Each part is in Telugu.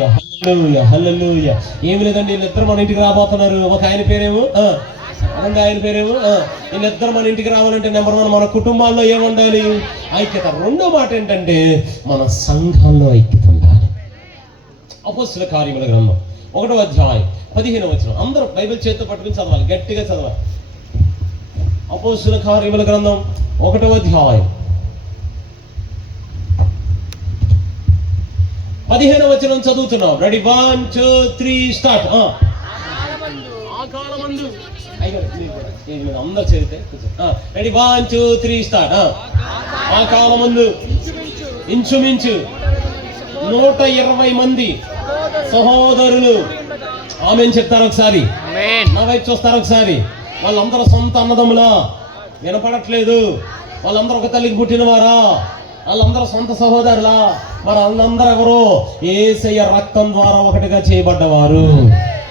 హల్లెలూయా హల్లెలూయా. ఏమి లేదండి, వీళ్ళిద్దరు మన ఇంటికి రాబోతున్నారు. ఒక ఆయన పేరేమో ఆయన పేరేమో వీళ్ళిద్దరు మన ఇంటికి రావాలంటే నెంబర్ 1 మన కుటుంబాల్లో ఏముండాలి? ఐక్యత. రెండో మాట ఏంటంటే మన సంఘంలో ఐక్యత ఉండాలి. అపోస్తలుల కార్యముల గ్రంథం 1వ అధ్యాయం 15వ వచనం. అందరూ బైబిల్ చేతితో పట్టుకుని చదవాలి, గట్టిగా చదవాలి. అపోస్తలుల కార్యముల గ్రంథం 1వ అధ్యాయం 15వ వచనం చదువుతున్నాం. Ready, 1 2 3 start. అందరు చదివితే రెడీ, 1 2 3 స్టార్ట్. ఆ కాలమందు ఇంచుమించు 120 మంది సహోదరులు. ఆమెను చెప్తారు ఒకసారి, నా వైపు చూస్తారు ఒకసారి. వాళ్ళందరూ సొంత అన్నదమ్ములా? వినపడట్లేదు. వాళ్ళందరూ ఒక తల్లికి పుట్టినవారా? వాళ్ళందరూ సొంత సహోదరులా? మరి వాళ్ళందరూ ఎవరు? యేసయ్య రక్తం ద్వారా ఒకటిగా చేయబడ్డవారు.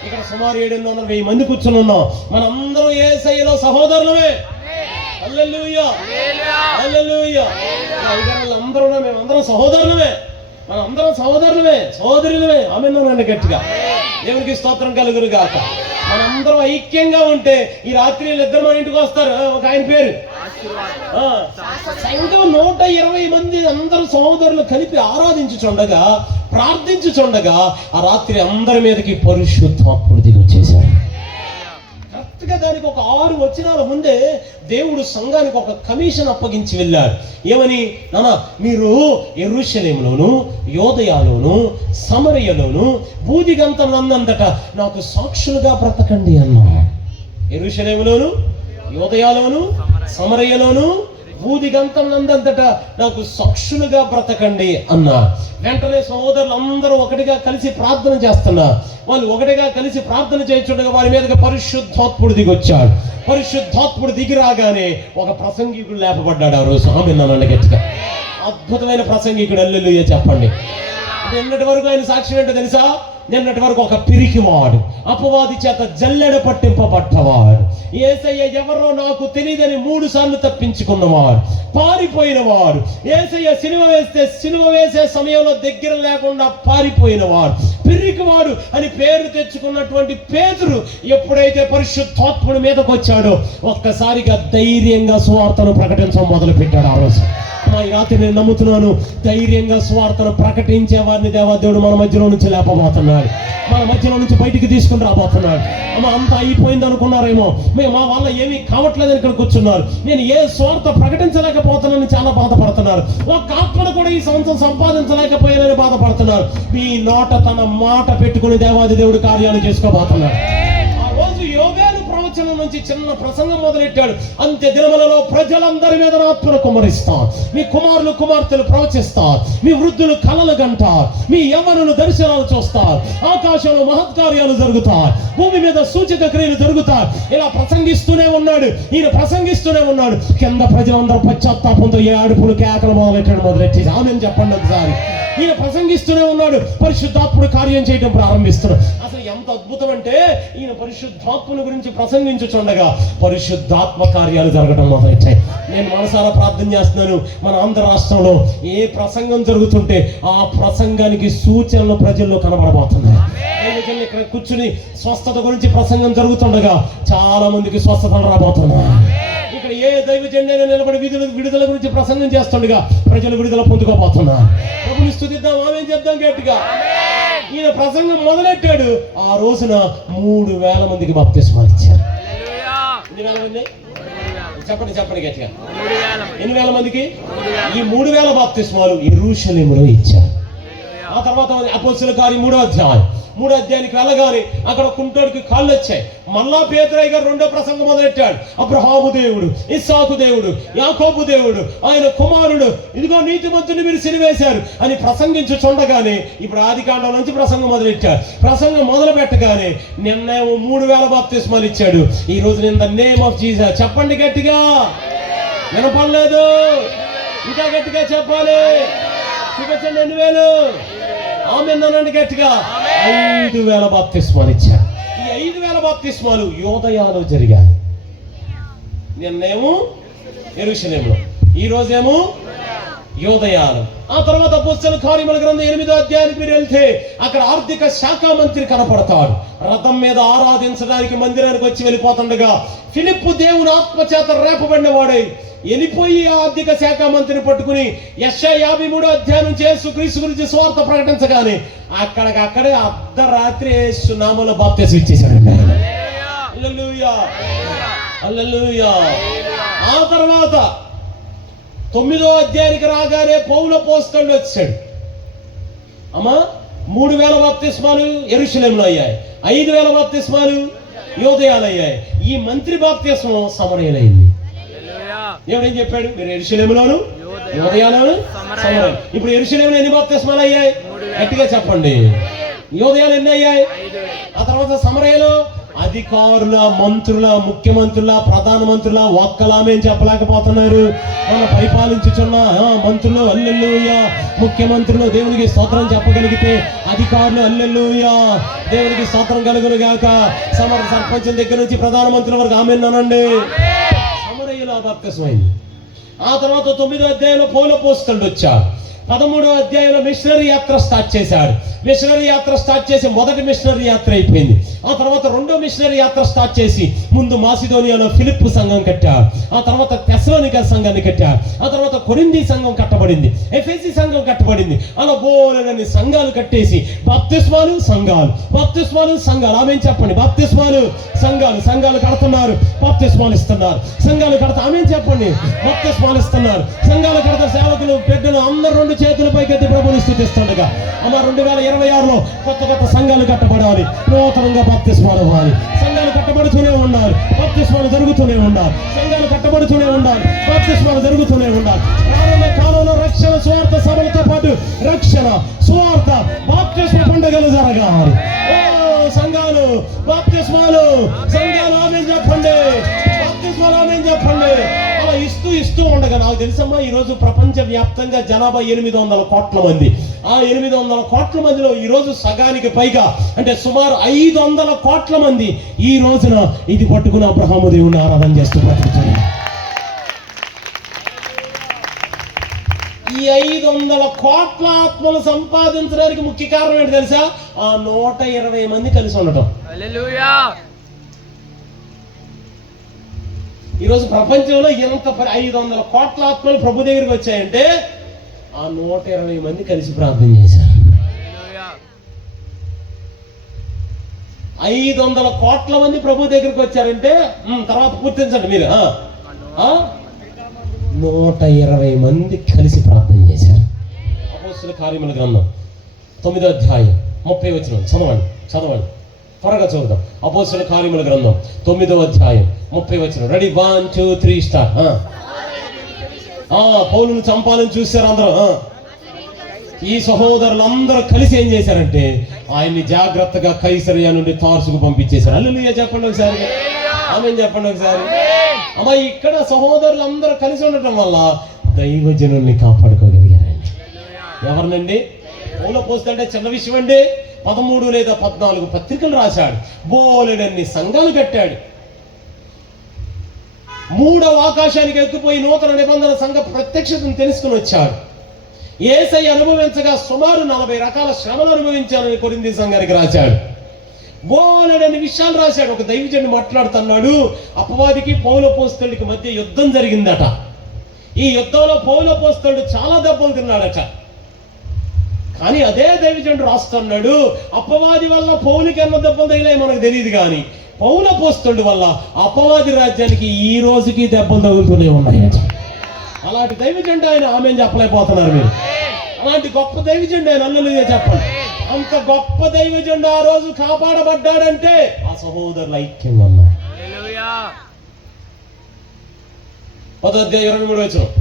ఇక్కడ సుమారు 700-1000 మంది కూర్చుని ఉన్నాం. మనందరం యేసయ్యలో సహోదరులమే. హల్లెలూయా హల్లెలూయా. వాళ్ళందరూ మేమందరం సహోదరులమే, మనందరం సహోదరులమే, సహోదరులమే. ఆమేన్ గట్టిగా. దేవునికి స్తోత్రం కలుగును గాక. మనందరం ఐక్యంగా ఉంటే ఈ రాత్రి వీళ్ళిద్దరు మన ఇంటికి వస్తారు. ఒక ఆయన పేరు సంఘం 120 మంది అందరూ సహోదరులు కలిపి ఆరాధించుచుండగా, ప్రార్థించుచుండగా ఆ రాత్రి అందరి మీదకి పరిశుద్ధాత్ముడు దిగి వచ్చేశాడు. కరెక్ట్గా దానికి ఒక 6 వచనాల ముందే దేవుడు సంఘానికి ఒక కమిషన్ అప్పగించి వెళ్ళాడు. ఏమని? నాన్న, మీరు యెరూషలేములోను, యోదయలోను, సమరయలోను, భూదిగంతమందంతట నాకు సాక్షులుగా బ్రతకండి అన్నాడు. యెరూషలేములోను, యోదయలోను, సమరయలోను, భూదిగంతమందంతట నాకు సాక్షులుగా బ్రతకండి అన్నా. వెంటనే సహోదరులు అందరూ ఒకటిగా కలిసి ప్రార్థన చేస్తున్నారు. వాళ్ళు ఒకటిగా కలిసి ప్రార్థన చేయించుండగా వారి మీదకి పరిశుద్ధాత్ముడు దిగొచ్చాడు. పరిశుద్ధాత్ముడు దిగి రాగానే ఒక ప్రసంగికుడు లేపబడ్డాడు. ఆ రోజు ఆమేన్ గట్టిగా. అద్భుతమైన ప్రసంగికుడు. హల్లెలూయా చెప్పండి. నిన్నటి వరకు ఆయన సాక్ష్యం ఏంటో తెలుసా? నిన్నటి వరకు ఒక పిరికివాడు, అపవాది చేత జల్లెడ పట్టింపబడ్డవాడు, యేసయ్య ఎవరో నాకు తెలియదని 3 సార్లు తప్పించుకున్నవాడు, పారిపోయినవాడు, యేసయ్య సిలువ వేసే సమయంలో దగ్గర లేకుండా పారిపోయినవాడు, పిరికివాడు అని పేరు తెచ్చుకున్నటువంటి పేతురు ఎప్పుడైతే పరిశుద్ధాత్ముడి మీదకి వచ్చాడో ఒక్కసారిగా ధైర్యంగా సువార్తను ప్రకటించడం మొదలు పెట్టాడు. ఆ రోజు ఈ రాత్రి నేను నమ్ముతున్నాను, ధైర్యంగా సువార్తను ప్రకటించే వారిని దేవాదేవుడు మన మధ్యలో నుంచి లేపబోతున్నాడు, మన మధ్యలో నుంచి బయటికి తీసుకుని రాబోతున్నాడు. అంతా అయిపోయింది అనుకున్నారేమో, మా వల్ల ఏమీ కావట్లేదని ఇక్కడ కూర్చున్నారు. నేను ఏ స్వార్థ ప్రకటించలేకపోతున్నానని చాలా బాధపడుతున్నారు. ఒక ఆత్మను కూడా ఈ సంవత్సరం సంపాదించలేకపోయానని బాధపడుతున్నారు. మీ నోట తన మాట పెట్టుకుని దేవాది దేవుడు కార్యాలు చేసుకోబోతున్నాడు. ఆ రోజు యోవేలు ప్రవచనం నుంచి చిన్న ప్రసంగం మొదలెట్టాడు. అంత్య దినములలో ప్రజలందరి మీద ఆత్మను కుమ్మరిస్తారు, మీ కుమారులు కుమార్తెలు ప్రవచిస్తారు, మీ వృద్ధులు కలలు కంటారు, మీ యవ్వనులు దర్శనాలు చూస్తారు, ఆకాశంలో మహత్కార్యాలు జరుగుతాయి, భూమి మీద సూచక క్రియలు జరుగుతాయి. ఇలా ప్రసంగిస్తూనే ఉన్నాడు. ఈయన ప్రసంగిస్తూనే ఉన్నాడు. కింద ప్రజలందరూ పశ్చాత్తాపంతో ఏడుపులు కేకలు మొదలెట్టి ఆమేన్ చెప్పండి ఒకసారి. ఈయన ప్రసంగిస్తూనే ఉన్నాడు. పరిశుద్ధాత్ముడు కార్యం చేయడం ప్రారంభిస్తున్నాడు. అసలు ఎంత అద్భుతం అంటే, ఈయన పరిశుద్ధాత్ముని గురించి ప్రసంగించుచుండగా పరిశుద్ధాత్మ కార్యాలు జరగడం మొదలెట్టాయి. నేను మనసారా ప్రార్థన చేస్తున్నాను, మన ఆంధ్ర రాష్ట్రంలో ఏ ప్రసంగం జరుగుతుంటే ఆ ప్రసంగానికి సూచనలు ప్రజల్లో కనబడబోతున్నాయి. ఇక్కడ కూర్చుని స్వస్థత గురించి ప్రసంగం జరుగుతుండగా చాలా మందికి స్వస్థతలు రాబోతున్నాయి. ఇక్కడ ఏ దైవజనుడైనా నిలబడి విడుదల గురించి ప్రసంగం చేస్తుండగా ప్రజలు విడుదల పొందుకోబోతున్నారు. ప్రభుని స్తుతిద్దాం, ఆమేన్ చెప్దాం గట్టిగా. ఈయన ప్రసంగం మొదలెట్టాడు. ఆ రోజున 3000 మందికి బాప్తిస్మాలు ఇచ్చారు. ఎన్ని వేల మంది? చెప్పండి గట్టిగా. 8,000 మందికి ఈ 3000 బాప్తిస్మాలు యెరూషలేములో ఇచ్చారు. ఆ తర్వాత అపోస్తలుల కార్యం 3వ అధ్యాయానికి వెళ్ళగానే అక్కడ కుంటోడికి కాళ్ళు వచ్చాయి. మళ్ళా పేతురయ్య గారు 2వ ప్రసంగం మొదలెట్టాడు. అబ్రహాము దేవుడు, ఇస్సాకు దేవుడు, యాకోబు దేవుడు, ఆయన కుమారుడు, ఇదిగో నీతిమంతుని మీరు సిలువేశారు అని ప్రసంగించుచుండగానే ఇప్పుడు ఆదికాండం నుంచి ప్రసంగం మొదలెట్టాడు. ప్రసంగం మొదలు పెట్టగానే నిన్నేమో 3000 బాప్తిస్మాలు ఇచ్చాడు. ఈ రోజు in the name of Jesus చెప్పండి గట్టిగా. వినపడలేదు, ఇంకా గట్టిగా చెప్పాలి. చూపించండి 2000. ఆమేన్ అనండి గట్టిగా. 5,000 బాప్తిస్మాలు ఇచ్చారు. ఈ 5,000 బాప్తిస్మాలు యోదయలో జరిగాయి. నిన్నేమో యెరూషలేములో, ఈ రోజేమో యోదయాలు. ఆ తర్వాత అపోస్తలుల కార్యముల గ్రంథం 8వ అధ్యాయానికి మీరు వెళ్తే అక్కడ ఆర్థిక శాఖ మంత్రి కనపడతాడు. రథం మీద ఆరాధించడానికి మందిరానికి వచ్చి వెళ్ళిపోతుండగా ఫిలిప్పు దేవుని ఆత్మ చేత రేపబడిన వాడై వెళ్ళిపోయి ఆ ఆర్థిక శాఖ మంత్రిని పట్టుకుని యెషయా 53వ అధ్యాయం నుంచి యేసుక్రీస్తు గురించి సువార్త ప్రకటించగానే అక్కడే అర్ధరాత్రి యేసు నామములో బాప్తిసం ఇచ్చేశాడు. హల్లెలూయా, హల్లెలూయా. ఆ తర్వాత 9వ అధ్యాయానికి రాగానే పౌలు అపోస్తలుడు వచ్చాడు. అమ్మా 3000 బాప్తిస్మాలు యెరూషలేములో అయ్యాయి, 5000 బాప్తిస్మాలు యోదయాలు అయ్యాయి. ఈ మంత్రి బాప్తిస్మం సమరయలో అయింది. దేవుడు ఏం చెప్పాడు? మీరు యెరూషలేములోను యోదయాలోను సమరయ. ఇప్పుడు యెరూషలేములో ఎన్ని బాప్తిస్మాలు అయ్యాయి? గట్టిగా చెప్పండి. యోదయాలు ఎన్ని అయ్యాయి? ఆ తర్వాత సమరయలో అధికారుల, మంత్రుల, ముఖ్యమంత్రుల, ప్రధానమంత్రుల ఒక్కలామేం చెప్పలేకపోతున్నారు. మన పరిపాలించుచున్న మంత్రులు హల్లెలూయా, ముఖ్యమంత్రులు దేవునికి స్తోత్రం చెప్పగలిగితే, అధికారులు హల్లెలూయా దేవునికి స్తోత్రం కలుగును గాక. సర్పంచుల దగ్గర నుంచి ప్రధానమంత్రుల వరకు ఆమేన్ అనండి. సమరయలో బాప్తిస్మమైంది. ఆ తర్వాత 9వ అధ్యాయంలో పౌలు అపోస్తలుడు వచ్చాడు. 13వ అధ్యాయంలో మిషనరీ యాత్ర స్టార్ట్ చేశాడు. మిషనరీ యాత్ర స్టార్ట్ చేసి మొదటి మిషనరీ యాత్ర అయిపోయింది. ఆ తర్వాత రెండో మిషనరీ యాత్ర స్టార్ట్ చేసి ముందు మాసిదోనియాలో ఫిలిప్పు సంఘం కట్టాడు. ఆ తర్వాత తెస్సలోనిక సంఘాన్ని కట్టాడు. ఆ తర్వాత కొరింథీ సంఘం కట్టబడింది, ఎఫెసీ సంఘం కట్టబడింది. అలా బోలెడన్ని సంఘాలు కట్టేసి బాప్తిస్మాలు సంఘాలు, బాప్తిస్మాలు సంఘాలు, ఆమేన్ చెప్పండి. బాప్తిస్మాలు సంఘాలు కడుతున్నారు, బాప్తిస్మాలు ఇస్తున్నారు. సంఘాలు కడతా ఆమేన్ చెప్పండి. బాప్తిస్మాలు ఇస్తున్నారు, సంఘాలు కడతా. సేవకులు పెద్దలు అందరూ 2 చేతుల పైకెత్తి ప్రభువుని స్తుతిస్తుండగా అమ్మ 2026లో కొత్త సంఘాలు కట్టబడాలి, నూతనంగా బాప్తిస్మాలు అవ్వాలి. సంఘాలు కట్టబడుతూనే ఉండాలి, బాప్తిస్మాలు జరుగుతూనే ఉండాలి. సంఘాలు కట్టబడుతూనే ఉండాలి, బాప్తిస్మాలు జరుగుతూనే ఉండాలి. రానున్న కాలంలో రక్షణ సువార్త సభలతో పాటు రక్షణ సువార్త బాప్తిస్మ పండుగలు జరగాలి. ఓ సంఘాలు బాప్తిస్మాలు, సంఘాలు ఆమేన్ చెప్పండి, బాప్తిస్మాలు ఆమేన్ చెప్పండి. అలా ఇస్తూ ఉండగా నాకు తెలుసమ్మా ఈరోజు ప్రపంచ వ్యాప్తంగా జనాభా 800 కోట్ల మంది. ఆ 800 కోట్ల మందిలో ఈరోజు సగానికి పైగా అంటే సుమారు 500 కోట్ల మంది ఈ రోజున ఇది పట్టుకుని అబ్రహాము దేవుని ఆరాధన చేస్తూ బ్రతుకుతున్నారు. ఈ 500 కోట్ల ఆత్మలు సంపాదించడానికి ముఖ్య కారణం ఏంటి తెలుసా? ఆ 120 మంది కలిసి ఉండటం. హల్లెలూయా. ఈరోజు ప్రపంచంలో ఎంత 500 కోట్ల ఆత్మలు ప్రభు దగ్గరికి వచ్చాయంటే ఆ 120 మంది కలిసి ప్రార్థన చేశారు. 500 కోట్ల మంది ప్రభు దగ్గరికి వచ్చారంటే తర్వాత పూర్తించండి మీరు. 120 మంది కలిసి ప్రార్థన చేశారు. అపోస్తలుల కార్యముల గ్రంథం 9వ అధ్యాయం 30వ వచనం చదవండి త్వరగా చూద్దాం. అపోస్తలుల కార్యముల గ్రంథం 9వ అధ్యాయం 30వ వచనం. Ready 1 2 3 start. పౌలును చంపాలని చూశారు అందరూ. ఈ సహోదరులందరూ కలిసి ఏం చేశారంటే ఆయన్ని జాగ్రత్తగా కైసరియా నుండి తార్సుకు పంపించేశారు. హల్లెలూయా చెప్పండి ఒకసారి, ఆమేన్ చెప్పండి ఒకసారి. అమ్మా ఇక్కడ సహోదరులందరూ కలిసి ఉండటం వల్ల దైవజనుల్ని కాపాడుకోగలిగారండి. ఎవరినండి? పౌలు అపోస్తలుడు అంటే చిన్న విషయం అండి. 13 లేదా 14 పత్రికలు రాశాడు, బోలెడన్ని సంఘాలు కట్టాడు. 3వ ఆకాశానికి ఎక్కిపోయి నూతన నిబంధన సంఘ ప్రత్యక్షతను తెలుసుకుని వచ్చాడు. యేసయ్య అనుభవించగా సుమారు 40 రకాల శ్రమలు అనుభవించాలని కొరింథీ సంఘానికి రాశాడు. బోలెడన్ని విషయాలు రాశాడు. ఒక దైవజనుడు మాట్లాడుతున్నాడు, అపవాదికి పౌలు అపోస్తలుడికి మధ్య యుద్ధం జరిగిందట. ఈ యుద్ధంలో పౌలు అపోస్తలుడు చాలా దెబ్బలు తిన్నాడట. కానీ అదే దైవజనుడు రాస్తున్నాడు, అపవాది వల్ల పౌలుకి ఎన్న దెబ్బలు తగిలాయి మనకు తెలియదు, కానీ పౌలు అపోస్తలుడు వల్ల అపవాది రాజ్యానికి ఈ రోజుకి దెబ్బలు తగులుతూనే ఉన్నాయట. అలాంటి దైవజనుడు ఆయన, ఆమేన్ చెప్పలేకపోతున్నారు మీరు. అలాంటి గొప్ప దైవజనుడు ఆయన, హల్లెలూయా చెప్పండి. అంత గొప్ప దైవజనుడు ఆ రోజు కాపాడబడ్డాడంటే ఆ సహోదరుల ఐక్యంగా ఉన్నారు. 10వ అధ్యాయం 23వ వచనం.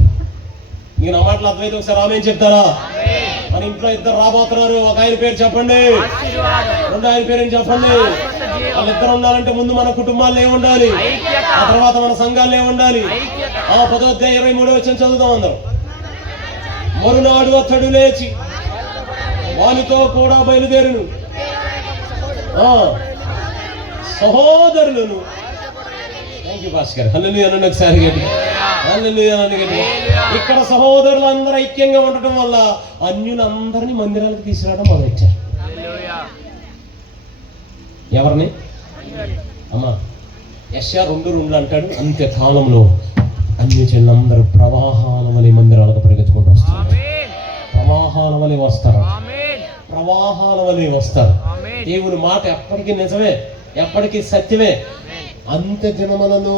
మీకు నా మాటలు అర్థమైతే ఒకసారి ఆమేన్ చెప్తారా? మన ఇంట్లో 2 రాబోతున్నారు. ఒక ఆయన పేరు చెప్పండి, రెండో ఆయన పేరు చెప్పండి. వాళ్ళిద్దరు ఉండాలంటే ముందు మన కుటుంబాలు ఏముండాలి, ఆ తర్వాత మన సంఘాలు ఏముండాలి. 10వ అధ్యాయం 23వ వచనం చదువుతాం అందరం. మరునాడు అతడు లేచి వానితో కూడా బయలుదేరును, సహోదరులను. Thank you Bhaskar. హల్లెలూయా అనండి ఒకసారి. హల్లెలూయా అని గట్టిగా. ఇక్కడ సహోదరులందరూ ఐక్యంగా ఉండటం వల్ల అన్యులందరినీ మందిరాలకు తీసుకురావడం మొదలెట్టారు. ఎవరిని అమ్మా? యెషయా 2:2 అంటాడు, అంత్యకాలంలో అన్యజనులందరూ ప్రవాహాల వలె మందిరాలకు పరిగెత్తుకుంటూ వస్తారు. ప్రవాహాల వలె వస్తారు. ప్రవాహాల వలె వస్తారు. దేవుని మాట ఎప్పటికీ నిజమే, ఎప్పటికీ సత్యమే. అంత్యజనములలో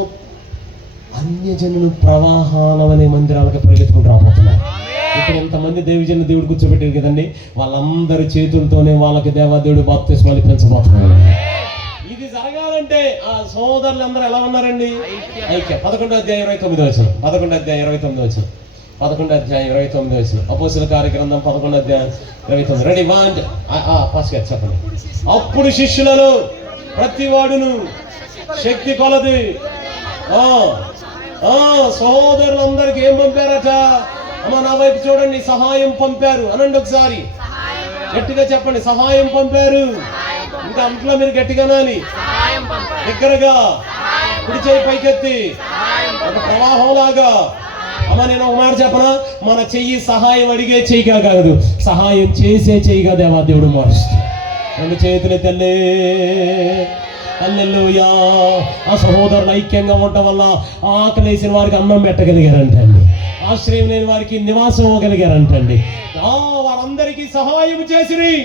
అన్యజనులు ప్రవాహాల వలె మందిరాలకు పరిగెత్తుకుంటూ రాబోతున్నారు. ఇప్పుడు ఎంతమంది దేవజనులు దేవుడు కూర్చోబెట్టారు కదండి, వాళ్ళందరి చేతులతోనే వాళ్ళకి దేవాదేవుడు బాప్తిస్మాలు పెంచబోతున్నాడు. ఇది జరగాలంటే ఆ సోదరులందరూ ఎలా ఉన్నారండి? ఐక్య. 11వ అధ్యాయం 29వ వచనం. 11వ అధ్యాయం 29వ వచనం. 11వ అధ్యాయం 29వ వచనం. అపోస్తలుల కార్యగ్రంథం 11వ అధ్యాయం 29. రెడీ వన్ ఫస్ట్ గా చెప్పండి. అప్పుడు శిష్యులలో ప్రతి వాడును శక్తి కొలది సహోదరులందరికి ఏం పంపారట? అమ్మ నా వైపు చూడండి, సహాయం పంపారు అనండి ఒకసారి. గట్టిగా చెప్పండి, సహాయం పంపారు. ఇంకా అంట్లో మీరు గట్టిగా నాని, దగ్గరగా కుడి చేయి పైకెత్తి ఒక ప్రవాహం లాగా. అమ్మ నేను ఒక మాట చెప్పనా, మన చెయ్యి సహాయం అడిగే చెయ్యిగా కాదు, సహాయం చేసే చెయ్యిగా దేవాదేవుడు మారుస్తుంది. 2 చేతులు తల్లి. హల్లెలూయా. ఆ సహోదరులు ఐక్యంగా ఉండటం వల్ల ఆకలేసిన వారికి అన్నం పెట్టగలిగారంటండి, ఆశ్రయం లేని వారికి నివాసం ఇవ్వగలిగారంటండి. వారందరికీ సహాయం చేసిరి.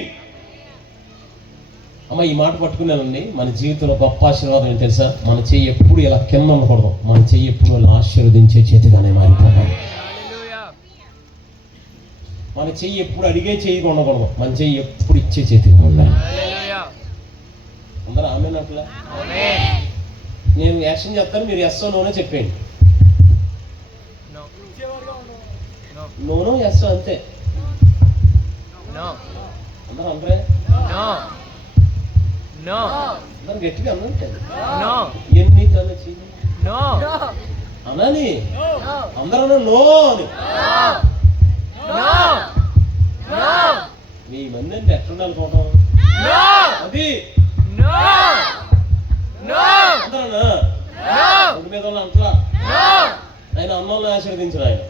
అమ్మ ఈ మాట పట్టుకున్నానండి, మన జీవితంలో గొప్ప ఆశీర్వాదం ఏంటి తెలుసా? మన చెయ్యి ఎప్పుడు ఇలా కింద ఉండకూడదు, మన చెయ్యి ఎప్పుడు ఇలా ఆశీర్వదించే చేతిగానే మారిపోవాలి. మన చెయ్యి ఎప్పుడు అడిగే చెయ్యిగా ఉండకూడదు, మన చెయ్యి ఎప్పుడు ఇచ్చే చేతిగా ఉండాలి. అందరూ ఆమె అట్లా. నేను యాక్షన్ చెప్తాను, మీరు ఎస్ నోనే చెప్పేయండి. నోనో ఎస్ అంతే. అందరూ అందరే అందరు గట్టిగా అన్నంటే ఎన్ని తలచి అనాలి. అందరూ నో అని. మీ మంది అంటే ఎట్లుండాలి పోవటం అది అందరన్నా ఒంటి మీద అంటలా. ఆయన అన్నంలో ఆశీర్వదించిన ఆయన.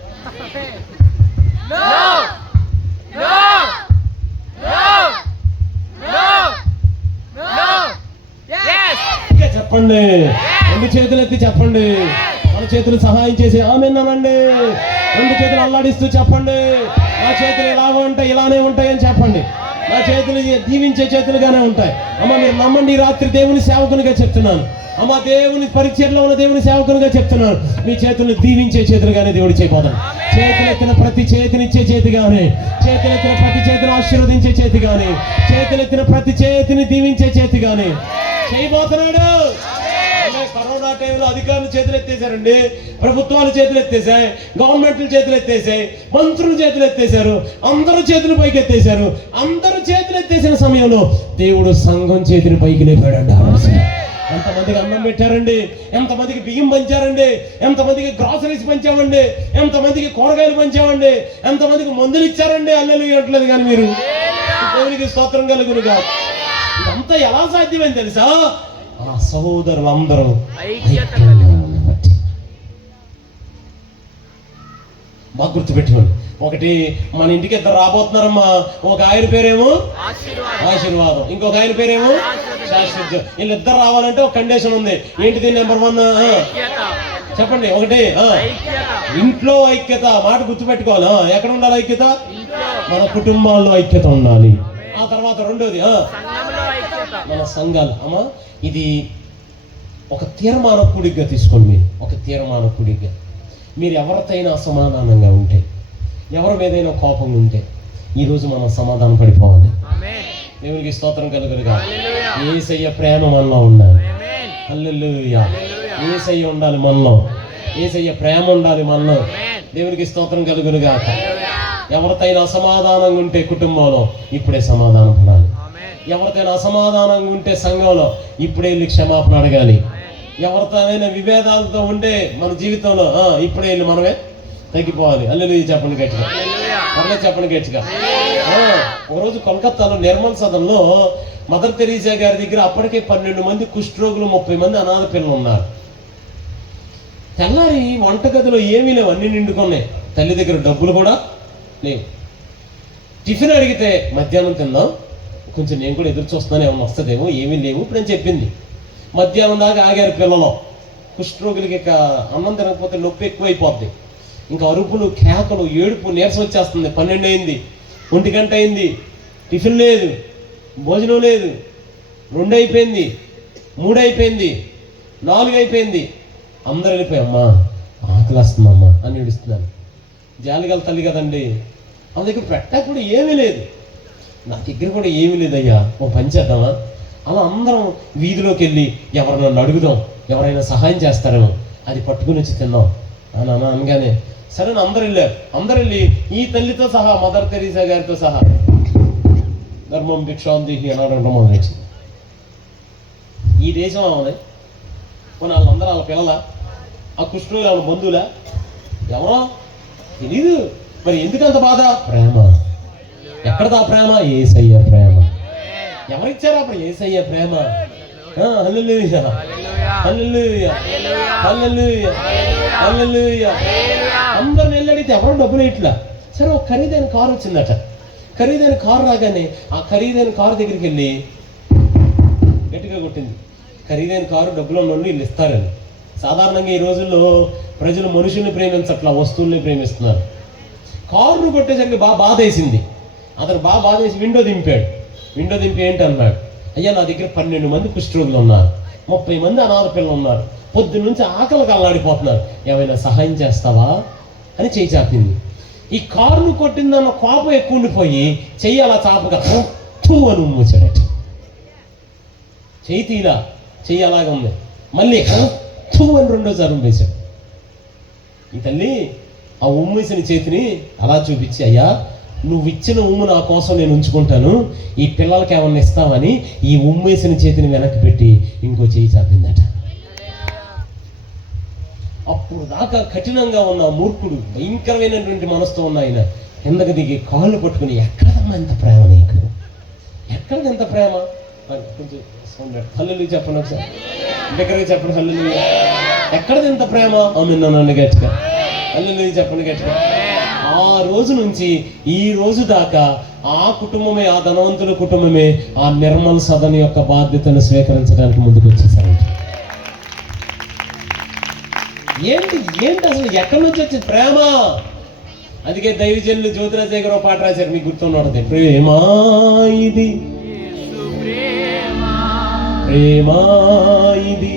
చెప్పండి, 2 చేతులు ఎత్తి చెప్పండి. మన చేతులు సహాయం చేసి ఆమెన్నానండి. 2 చేతులు అల్లాడిస్తూ చెప్పండి, నా చేతులు ఇలాగ ఉంటాయి, ఇలానే ఉంటాయని చెప్పండి. నా చేతులు దీవించే చేతులుగానే ఉంటాయి. అమ్మ మీరు నమ్మండి, రాత్రి దేవుని సేవకునిగా చెప్తున్నాను. అమ్మ దేవుని పరిచర్లో ఉన్న దేవుని సేవకునిగా చెప్తున్నాను, మీ చేతులు దీవించే చేతులుగానే దేవుడు చేయబోతాడు. చేతులెత్తిన ప్రతి చేతినిచ్చే చేతిగానే, చేతులెత్తిన ప్రతి చేతిని ఆశీర్వదించే చేతిగానే, చేతులెత్తిన ప్రతి చేతిని దీవించే చేతిగానే చేయబోతున్నాడు. కరోనా టైంలో అధికారులు చేతులు ఎత్తేసారండి, ప్రభుత్వాలు చేతులు ఎత్తేసాయి, గవర్నమెంట్లు చేతులు ఎత్తేసాయి, మంత్రులు చేతులు ఎత్తేసారు, అందరూ చేతులు పైకి ఎత్తేసారు. అందరూ చేతులు ఎత్తేసిన సమయంలో దేవుడు సంఘం చేతిని పైకి లేపాడండి. ఎంతమందికి అన్నం పెట్టారండి, ఎంతమందికి బియ్యం పంచారండి, ఎంతమందికి గ్రాసరీస్ పంచామండి, ఎంతమందికి కూరగాయలు పంచామండి, ఎంతమందికి మందులు ఇచ్చారండి. హల్లెలూయా అంటలేదు కానీ మీరు దేవునికి స్తోత్రం కలుగునుగా. ఇదంతా ఎలా సాధ్యమైంది తెలుసా? ఆ సహోదరులందరూ బాగా గుర్తుపెట్టుకోండి. ఒకటి మన ఇంటికి 2 రాబోతున్నారమ్మా. ఒక ఆయన పేరేమో ఆశీర్వాదం, ఇంకొక ఆయన పేరేమో శాశ్వతం. వీళ్ళిద్దరు రావాలంటే ఒక కండిషన్ ఉంది. ఏంటిది? నెంబర్ 1 చెప్పండి. ఒకటి ఇంట్లో ఐక్యత. మాట గుర్తుపెట్టుకోవాలి. ఎక్కడ ఉండాలి ఐక్యత? మన కుటుంబాల్లో ఐక్యత ఉండాలి. ఆ తర్వాత 2వది మన సంఘాలు. అమ్మా ఇది ఒక తీర్మాన కూడిగా తీసుకోండి. మీరు ఒక తీర్మాన కూడిగా మీరు ఎవరితోనైనా అసమాధానంగా ఉంటే, ఎవరి మీదైనా కోపం ఉంటే, ఈరోజు మనం సమాధానం పడిపోవాలి. దేవునికి స్తోత్రం కలుగునుగా. యేసయ్య ప్రేమ మనలో ఉండాలి. హల్లెలూయా. యేసయ్య ఉండాలి మనలో, యేసయ్య ప్రేమ ఉండాలి మనలో. దేవునికి స్తోత్రం కలుగునుగా. ఎవరితోనైనా అసమాధానంగా ఉంటే కుటుంబంలో ఇప్పుడే సమాధానం పడాలి. ఎవరికైనా అసమాధానంగా ఉంటే సంఘంలో ఇప్పుడే వెళ్ళి క్షమాపణ అడగాలి. ఎవరితోనైనా విభేదాలతో ఉంటే మన జీవితంలో ఇప్పుడే వెళ్ళి మనమే తగ్గిపోవాలి. హల్లెలూయా చెప్పండి గట్టిగా, పర్లేదు చెప్పండి గట్టిగా. ఒకరోజు కోల్కతాలో నిర్మల్ సదన్లో మదర్ తెరీసా గారి దగ్గర అప్పటికే 12 మంది కుష్ఠరోగులు, 30 మంది అనాథ పిల్లలు ఉన్నారు. తెల్లారి వంటగదిలో ఏమీ లేవు, అన్ని నిండుకున్నాయి. తల్లి దగ్గర డబ్బులు కూడా లేవు. టిఫిన్ అడిగితే మధ్యాహ్నం తిందాం, కొంచెం నేను కూడా ఎదురు చూస్తున్నాను ఏమన్నా వస్తుందేమో, ఏమీ లేవు ఇప్పుడు అని చెప్పింది. మధ్యాహ్నం దాకా ఆగారు పిల్లలు. కుష్ఠరోగులకి ఇక అన్నం తినకపోతే నొప్పి ఎక్కువైపోద్ది. ఇంకా అరుపులు, కేకలు, ఏడుపు, నీరసం వచ్చేస్తుంది. 12 అయింది, 1 గంట అయింది, టిఫిన్ లేదు, భోజనం లేదు. 2 అయిపోయింది, 3 అయిపోయింది, 4 అయిపోయింది. అందరూ వెళ్ళిపోయి, అమ్మా ఆకలి వస్తుందమ్మా అని ఏడుస్తున్నాను. జాలిగల తల్లి కదండి, ఆమె దగ్గర పెట్టాక కూడా ఏమీ లేదు. నా దగ్గర కూడా ఏమీ లేదయ్యా, ఓ పని చేద్దామా? అలా అందరం వీధిలోకి వెళ్ళి ఎవరినన్ను అడుగుదాం, ఎవరైనా సహాయం చేస్తారేమో, అది పట్టుకుని వచ్చి తిందాం అని అనగానే సరే అందరు వెళ్ళారు. అందరు వెళ్ళి ఈ తల్లితో సహా, మదర్ తెరీసా గారితో సహా ధర్మం భిక్షాందేహి అనడం మొదలెచ్చింది. ఈ దేశం ఆమె, కొన్ని వాళ్ళందరూ వాళ్ళ పిల్లల, ఆ కుష్ఠరోగులు వాళ్ళ బంధువులా, ఎవరో తెలీదు. మరి ఎందుకంత బాధ? ప్రేమ. ఎక్కడదా ప్రేమ? యేసయ్య ప్రేమ. ఎవరిచ్చారు అప్పుడు యేసయ్య ప్రేమ? హల్లెలూయా, హల్లెలూయా, హల్లెలూయా, హల్లెలూయా. అందరిని వెళ్ళి అడిగితే ఎవరో డబ్బులు ఇట్లా. సరే ఒక ఖరీదైన కారు వచ్చిందట. ఖరీదైన కారు రాగానే ఆ ఖరీదైన కారు దగ్గరికి వెళ్ళి గట్టిగా కొట్టింది. ఖరీదైన కారు డబ్బులు ఉన్న వీళ్ళు ఇస్తారని. సాధారణంగా ఈ రోజుల్లో ప్రజలు మనుషుల్ని ప్రేమించట్లా, వస్తువుల్ని ప్రేమిస్తున్నారు. కారును కొట్టేసరికి బాధ వేసింది. అతను బాధ వేసి విండో దింపాడు. విండో దింపి ఏంటి అన్నాడు, అయ్యా నా దగ్గర 12 మంది కుష్ఠరోగులు ఉన్నారు, 30 మంది అనాథ పిల్లలు ఉన్నారు, పొద్దున్న నుంచి ఆకలికి అల్లాడిపోతున్నారు, ఏమైనా సహాయం చేస్తావా అని చెయ్యి చాపింది. ఈ కారును కొట్టిందన్న కోపం ఎక్కువ ఉండిపోయి చెయ్యి అలా చాపగా అని ఉమ్మూచాడట. చెయ్యి తీరా, చెయ్యి అలాగే ఉంది. మళ్ళీ అని 2సారి ఉమ్మేశాడు. ఈ తల్లి ఆ ఉమ్మేసిన చేతిని అలా చూపించి, అయ్యా నువ్వు ఇచ్చిన ఉమ్ము నా కోసం నేను ఉంచుకుంటాను, ఈ పిల్లలకి ఏమన్నా ఇస్తావని ఈ ఉమ్మేసిన చేతిని వెనక్కి పెట్టి ఇంకో చెయ్యి చాపిందట. అప్పుడు దాకా కఠినంగా ఉన్న మూర్ఖుడు, భయంకరమైనటువంటి మనసుతో ఉన్న ఆయన కిందకి దిగి కాళ్ళు పట్టుకుని, ఎక్కడమ్మా ఎంత ప్రేమ నీకు, ఎక్కడికి ఎంత ప్రేమ? కొంచెం హల్లెలూయా చెప్పండి, ఒకసారి దగ్గరగా చెప్పండి హల్లెలూయా. ఎక్కడిది ఎంత ప్రేమ? నన్ను గట్టిగా హల్లెలూయా చెప్పండి గట్టిగా. ఆ రోజు నుంచి ఈ రోజు దాకా ఆ కుటుంబమే, ఆ ధనవంతుల కుటుంబమే ఆ నిర్మల్ సదన్ యొక్క బాధ్యతను స్వీకరించడానికి ముందుకు వచ్చేసారు. ఏంటి అసలు ఎక్కడి నుంచి వచ్చింది ప్రేమ? అందుకే దైవజనులు జ్యోతిరాజయ్య గారు పాట రాశారు, మీకు గుర్తున్నది, ప్రేమా ఇది, ప్రేమా ఇది,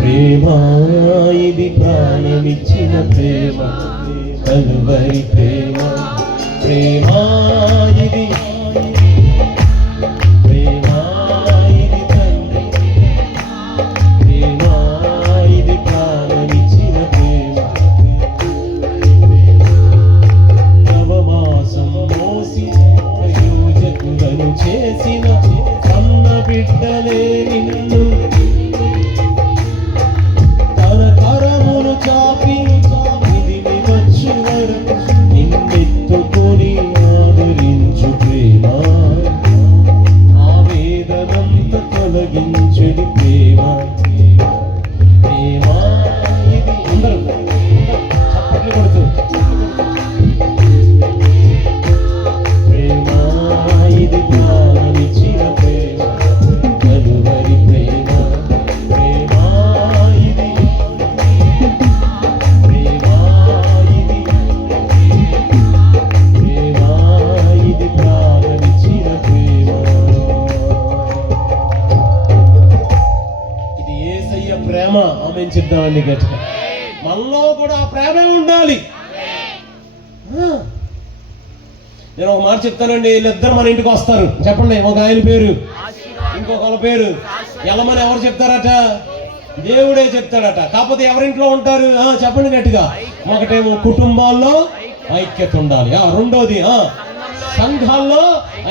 ప్రేమా ఇది, ప్రాణమిచ్చిన ప్రేమ, కలువరి ప్రేమ, ప్రేమా ఇది, ప్రేమా ఇది తండ్రి, ప్రేమా ఇది, ప్రాణమిచ్చిన ప్రేమ, నవమాసం మోసి ప్రయోజకులను చేసిన కన్న బిడ్డలే నిన్ను తన కరమును చాపి ఇదిని వచ్చు వరకు నిన్నెత్తుకొని ఆదరించు ప్రేమ, ఆవేదనంత తొలగించుడి ప్రేమ, ప్రేమ ఇది. అందరూ చప్పట్లు కొడుతూ ప్రేమ ఇది, ప్రాణమిచ్చిన ప్రేమ, కలువరి ప్రేమ, ప్రేమ ఇది, ప్రేమ ఇది, ప్రేమ ఇది, ప్రాణమిచ్చిన ప్రేమ. ఇది యేసయ్య ప్రేమ. ఆమేన్ చెప్దామండి గట్టిగా. మనలో కూడా ఆ ప్రేమే ఉండాలి. నేను ఒక మాట చెప్తానండి, వీళ్ళిద్దరు మన ఇంటికి వస్తారు. చెప్పండి, ఒక ఆయన పేరు, ఇంకొకళ్ళ పేరు. ఎలమని ఎవరు చెప్తారట? దేవుడే చెప్తాడట. కాకపోతే ఎవరింట్లో ఉంటారు? చెప్పండి గట్టిగా. ఒకటేమో కుటుంబాల్లో ఐక్యత ఉండాలి, రెండోది సంఘాల్లో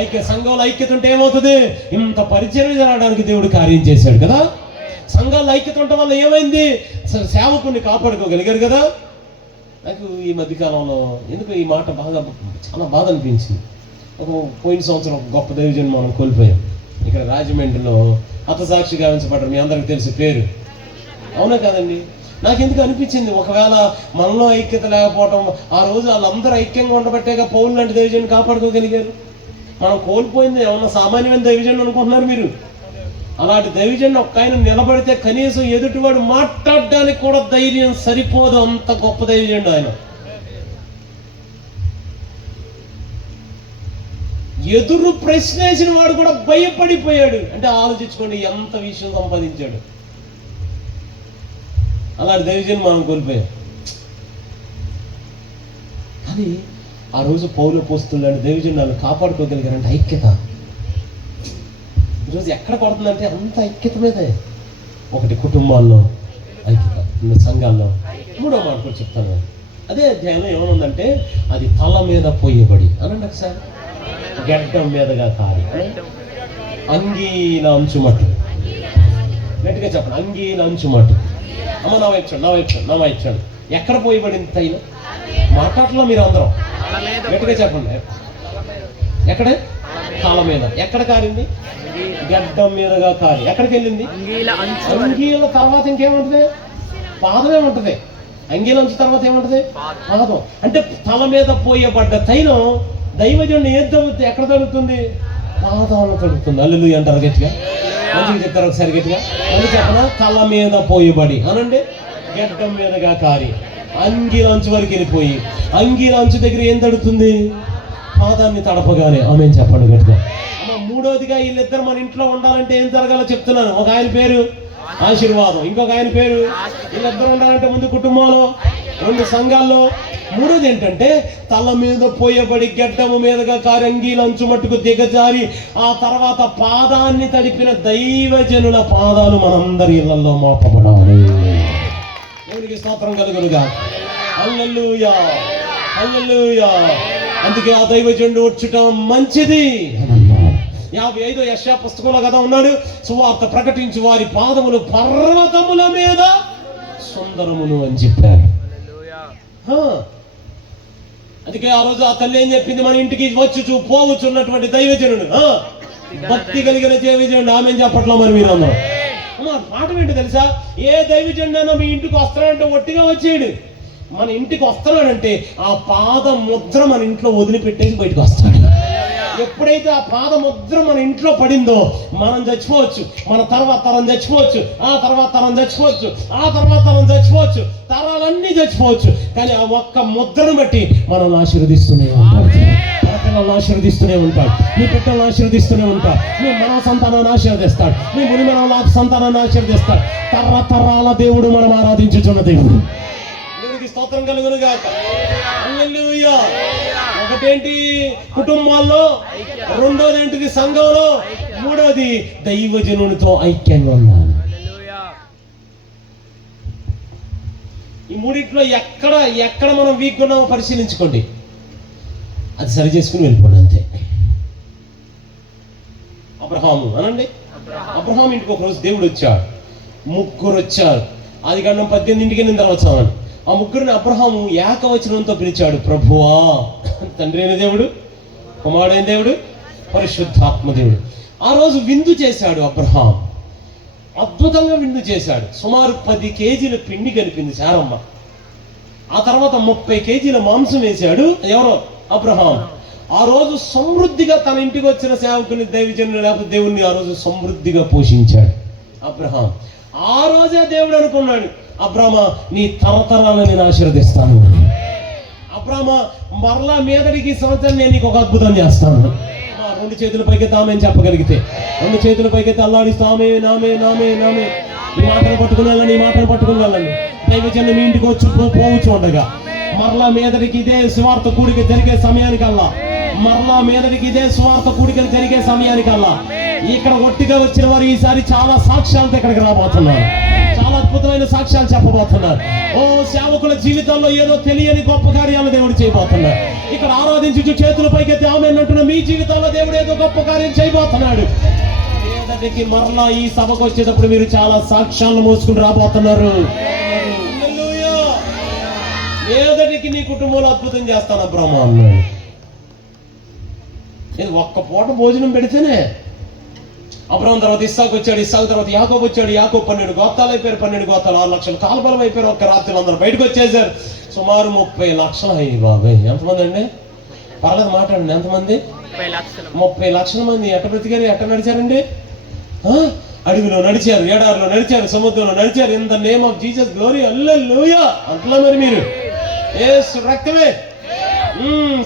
ఐక్యత. సంఘంలో ఐక్యత ఉంటే ఏమవుతుంది? ఇంత పరిచయం జరగడానికి దేవుడు కార్యం చేశాడు కదా. సంఘాల్లో ఐక్యత ఉండటం వల్ల ఏమైంది? సేవకుని కాపాడుకోగలిగారు కదా. నాకు ఈ మధ్యకాలంలో ఎందుకు ఈ మాట చాలా బాధ అనిపించింది. పోయిన సంవత్సరం ఒక గొప్ప దైవజనుని మనం కోల్పోయాం. ఇక్కడ రాజమండ్రిలో హతసాక్షి గావించబడ్డారు. మీ అందరికి తెలుసు పేరు అవునా కదండి? నాకెందుకు అనిపించింది, ఒకవేళ మనలో ఐక్యత లేకపోవటం, ఆ రోజు వాళ్ళందరూ ఐక్యంగా ఉండబట్టేగా పౌలు లాంటి దైవజనుని కాపాడుకోగలిగారు. మనం కోల్పోయింది ఏమన్నా సామాన్యమైన దైవజనుడు అనుకుంటున్నారు మీరు? అలాంటి దైవజనుడు ఒక్క ఆయన నిలబడితే కనీసం ఎదుటివాడు మాట్లాడడానికి కూడా ధైర్యం సరిపోదు, అంత గొప్ప దైవజనుడు ఆయన. ఎదురు ప్రశ్న వేసిన వాడు కూడా భయపడిపోయాడు. అంటే ఆలోచించుకోండి ఎంత విషయం సంపాదించాడు. అలాంటి దైవజనుడు మనం కోల్పోయాం. కానీ ఆ రోజు పౌలు అపోస్తలులాంటి దైవజనుడు నన్ను కాపాడుకోగలిగారంటే ఐక్యత. ఈరోజు ఎక్కడ పడుతుందంటే అంత ఐక్యత మీదే. ఒకటి కుటుంబాల్లో ఐక్యత, సంఘాల్లో. మూడో మాట కూడా చెప్తాను. అదే అధ్యాయంలో ఏమనుందంటే అది తల మీద పోయబడి అనండి ఒకసారి, గడ్డం మీదగా కారి, అంగీల అంచుమట్టు. గట్టిగా చెప్పండి, అంగీల అంచుమట్టు. అమ్మ నా వైపు ఎక్కడ పోయబడింది తైలం? మాట్లాడలో మీరు అందరం గట్టిగా చెప్పండి. ఎక్కడ? తల మీద. ఎక్కడ కారింది? గడ్డం మీదగా కారి. ఎక్కడికి వెళ్ళింది? అంగీల తర్వాత ఇంకేముంటది? పాదమే ఉంటది. అంగీల అంచు తర్వాత ఏముంటది? పాదం. అంటే తల మీద పోయబడ్డ తైలం దైవజనుడు ఎక్కడ తడుగుతుంది? పాదాలను తడుగుతుంది. హల్లెలూయా అంటారు గట్టిగా, మంచిగా చెప్తారు ఒకసారి గట్టిగా. అందుకు చెప్పనా, తల మీద పోయబడి అనండి, గడ్డం మీదగా కారి, అంగీల అంచు వరకు వెళ్ళిపోయి, అంగీల అంచు దగ్గర ఏం తడుతుంది? పాదాన్ని తడపగానే. ఆమేన్ చెప్పండి గట్టిగా. మూడోదిగా వీళ్ళిద్దరు మన ఇంట్లో ఉండాలంటే ఏం జరగాలో చెప్తున్నాను. ఒక ఆయన పేరు ఆశీర్వాదం, ఇంకొక ఆయన పేరు. వీళ్ళిద్దరు ఉండాలంటే ముందు కుటుంబంలో, రెండు సంఘాల్లో. మూడోది ఏంటంటే తల మీద పోయబడి గడ్డము మీదగా కారి అంగీల అంచు మట్టుకు దిగజారి ఆ తర్వాత పాదాన్ని తడిపిన దైవజనుల పాదాలు మనందరి ఇళ్లలో మోపబడాలి. దేవునికి స్తోత్రం కలుగునుగా. హల్లెలూయా, హల్లెలూయా. అందుకే ఆ దైవజనుడు వచ్చుట మంచిది. 55 యెషయా పుస్తకంలో కదా ఉన్నాడు, సువార్త ప్రకటించు వారి పాదములు పర్వతముల మీద సుందరములు అని చెప్పారు. అందుకే ఆ రోజు ఆ తల్లి ఏం చెప్పింది? మన ఇంటికి పోవచ్చున్నటువంటి దైవజనుడు, భక్తి కలిగిన దైవజనుడు. ఆమె చెప్పట్లో మరి మీరు అందరూ మాట ఏంటి తెలుసా? ఏ దైవజనుడైనా మీ ఇంటికి వస్తాడంటే ఒట్టిగా వచ్చేయడు. మన ఇంటికి వస్తున్నాడంటే ఆ పాద ముద్ర మన ఇంట్లో వదిలిపెట్టేసి బయటకు వస్తాడు. ఎప్పుడైతే ఆ పాద ముద్ర మన ఇంట్లో పడిందో మనం చచ్చిపోవచ్చు, మన తర్వాత తరం చచ్చిపోవచ్చు, ఆ తర్వాత తరం చచ్చిపోవచ్చు, ఆ తర్వాత తరం చచ్చిపోవచ్చు, తరాలన్నీ చచ్చిపోవచ్చు. కానీ ఆ ఒక్క ముద్రను బట్టి మనల్ని ఆశీర్వదిస్తూనే ఉంటాడు. మన పిల్లల్ని ఆశీర్వదిస్తూనే ఉంటాడు, మీ పిల్లల్ని ఆశీర్వదిస్తూనే ఉంటాడు, మీ మన సంతానాన్ని ఆశీర్వదిస్తాడు, మీ ముని మన సంతానాన్ని ఆశీర్వదిస్తాడు. తరతరాల దేవుడు మనం ఆరాధించుచున్న దేవుడు. దేవుడికి స్తోత్రం కలుగునుగాక. హల్లెలూయా. ఒకటేంటి కుటుంబాల్లో, రెండోది ఏంటిది సంఘంలో, మూడోది దైవజనునితో ఐక్యంగా ఉన్నాను. ఈ మూడిట్లో ఎక్కడ మనం వీక్ ఉన్నామో పరిశీలించుకోండి, అది సరి చేసుకుని వెళ్ళిపోండి అంతే. అబ్రహాము అనండి, అబ్రహాం ఇంటికి ఒక రోజు దేవుడు వచ్చాడు, ముగ్గురు వచ్చారు. ఆదికాండం 18 వచ్చామని. ఆ ముగ్గురిని అబ్రహాము ఏకవచనంతో పిలిచాడు. ప్రభువా, తండ్రి అయిన దేవుడు, కుమారుడైన దేవుడు, పరిశుద్ధాత్మ దేవుడు. ఆ రోజు విందు చేశాడు అబ్రహాం, అద్భుతంగా విందు చేశాడు. సుమారు 10 కేజీల పిండి కలిపింది శారమ్మ. ఆ తర్వాత 30 కేజీల మాంసం వేశాడు ఎవరో? అబ్రహాం. ఆ రోజు సమృద్ధిగా తన ఇంటికి వచ్చిన సేవకుని, దైవజనుని లేకపోతే దేవుణ్ణి ఆ రోజు సమృద్ధిగా పోషించాడు అబ్రహాం. ఆ రోజే దేవుడు అనుకున్నాడు, అబ్రామా నీ తరతరాలను నేను ఆశీర్వదిస్తాను. అబ్రామా మరలా మీదడికి సంవత్సరం నేను నీకు ఒక అద్భుతం చేస్తాను. 2 చేతుల పైకి తామేని చెప్పగలిగితే, 2 చేతుల పైకి అల్లాడిస్తూ ఆమె నామే నామే నామే ఈ మాటలు పట్టుకుని వెళ్ళండి, ఈ మాటలు పట్టుకుని వెళ్ళండి. దైవజనులు మీ ఇంటికి వచ్చి పోవచ్చు ఉండగా మరలా మీదడికి ఇదే స్వార్థ కూడిక జరిగే సమయానికల్లా, మరలా మీదడికి ఇదే స్వార్థ కూడికలు జరిగే సమయానికల్లా ఇక్కడ ఒట్టిగా వచ్చిన వారు ఈసారి చాలా సాక్ష్యాలతో ఇక్కడికి రాబోతున్నారు, చాలా అద్భుతమైన సాక్ష్యాలు చెప్పబోతున్నారు. ఓ సేవకుల జీవితాల్లో ఏదో తెలియని గొప్ప కార్యాలు దేవుడు చేయబోతున్నాడు. ఇక్కడ ఆరాధించు చేతుల పైకి ఆమెన్ అంటున్న మీ జీవితాల్లో దేవుడు ఏదో గొప్ప కార్యం చేయబోతున్నాడు. మీదటికి మరలా ఈ సభకు వచ్చేటప్పుడు మీరు చాలా సాక్ష్యాలను మోసుకుని రాబోతున్నారు. మీదటికి నీ కుటుంబంలో అద్భుతం చేస్తాను అబ్రహ్మ అన్నాడు. ఒక్క పూట భోజనం పెడితేనే అబ్రహాం తర్వాత ఇస్సాకు వచ్చాడు, ఇస్సాకు తర్వాత యాకోబు వచ్చాడు, యాకోబు 12 గోత్రాలు అయిపోయారు, 12 గోత్రాలు 6 లక్షల కాల్బలం అయిపోయారు. ఒక్క రాత్రి అందరూ బయటకు వచ్చేసారు. సుమారు 30 లక్షలు అయ్యి బాబాయ్. ఎంతమంది అండి? పర్లేదు మాట్లాడండి. ఎంతమంది? 30 లక్షల మంది. ఎట్ట బ్రతికారు, ఎట్ట నడిచారండి? అడవిలో నడిచారు, ఎడారిలో నడిచారు, సముద్రంలో నడిచారు. In the name of Jesus glory, hallelujah అంటున్నా. మరి మీరు యేసు రక్తమే,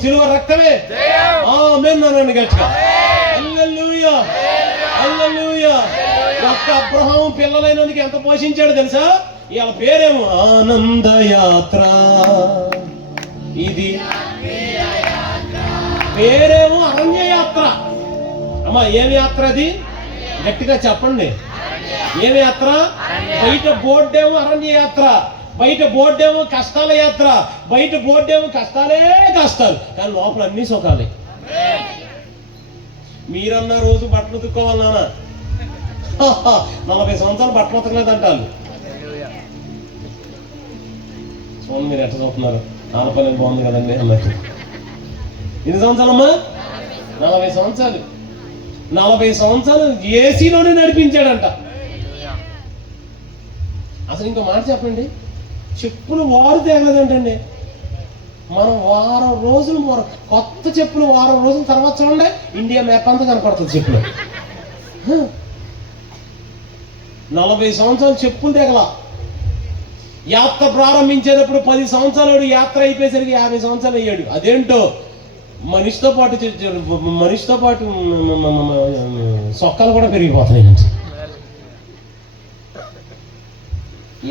సిలువ రక్తమే, ఆమేన్ అనండి గట్టిగా. హల్లెలూయా, హల్లెలూయా. ఒక్క అబ్రహాము పిల్లలైనందుకు ఎంత పోషించాడు తెలుసా? ఇవాళ పేరేమో ఆనందయాత్ర, ఇది పేరేమో అరణ్యయాత్ర. అమ్మా ఏమి యాత్ర అది? గట్టిగా చెప్పండి. ఏమి యాత్ర? బయట బోర్డేమో అరణ్య యాత్ర, బయట బోర్డేమో కష్టాల యాత్ర, బయట బోర్డేమో కష్టాలే కష్టాలు, కానీ లోపల అన్ని సుఖాలే. మీరన్న రోజు బట్టలు ఉతుక్కోవాలి నాన్న, 40 సంవత్సరాలు బట్టలు ఉతకలేదు అంటారు. చూడండి మీరు ఎట్లా చూస్తున్నారు. 40 బాగుంది కదండి అన్నట్టు. ఎన్ని సంవత్సరాలమ్మా? 40 సంవత్సరాలు. 40 సంవత్సరాలు ఏసీలోనే నడిపించాడంట. అసలు ఇంకో మాట చెప్పండి, చెప్పులు వారు తేగలేదంటండి. మనం వారం రోజులు కొత్త చెప్పులు వారం రోజుల తర్వాత చూడండి ఇండియా మ్యాప్ అంతా కనపడుతుంది చెప్పులు. 40 సంవత్సరాలు చెప్పులు తెగల. యాత్ర ప్రారంభించేటప్పుడు 10 సంవత్సరాలు, యాత్ర అయిపోయేసరికి 50 సంవత్సరాలు అయ్యాడు. అదేంటో మనిషితో పాటు సొక్కలు కూడా పెరిగిపోతున్నాయి.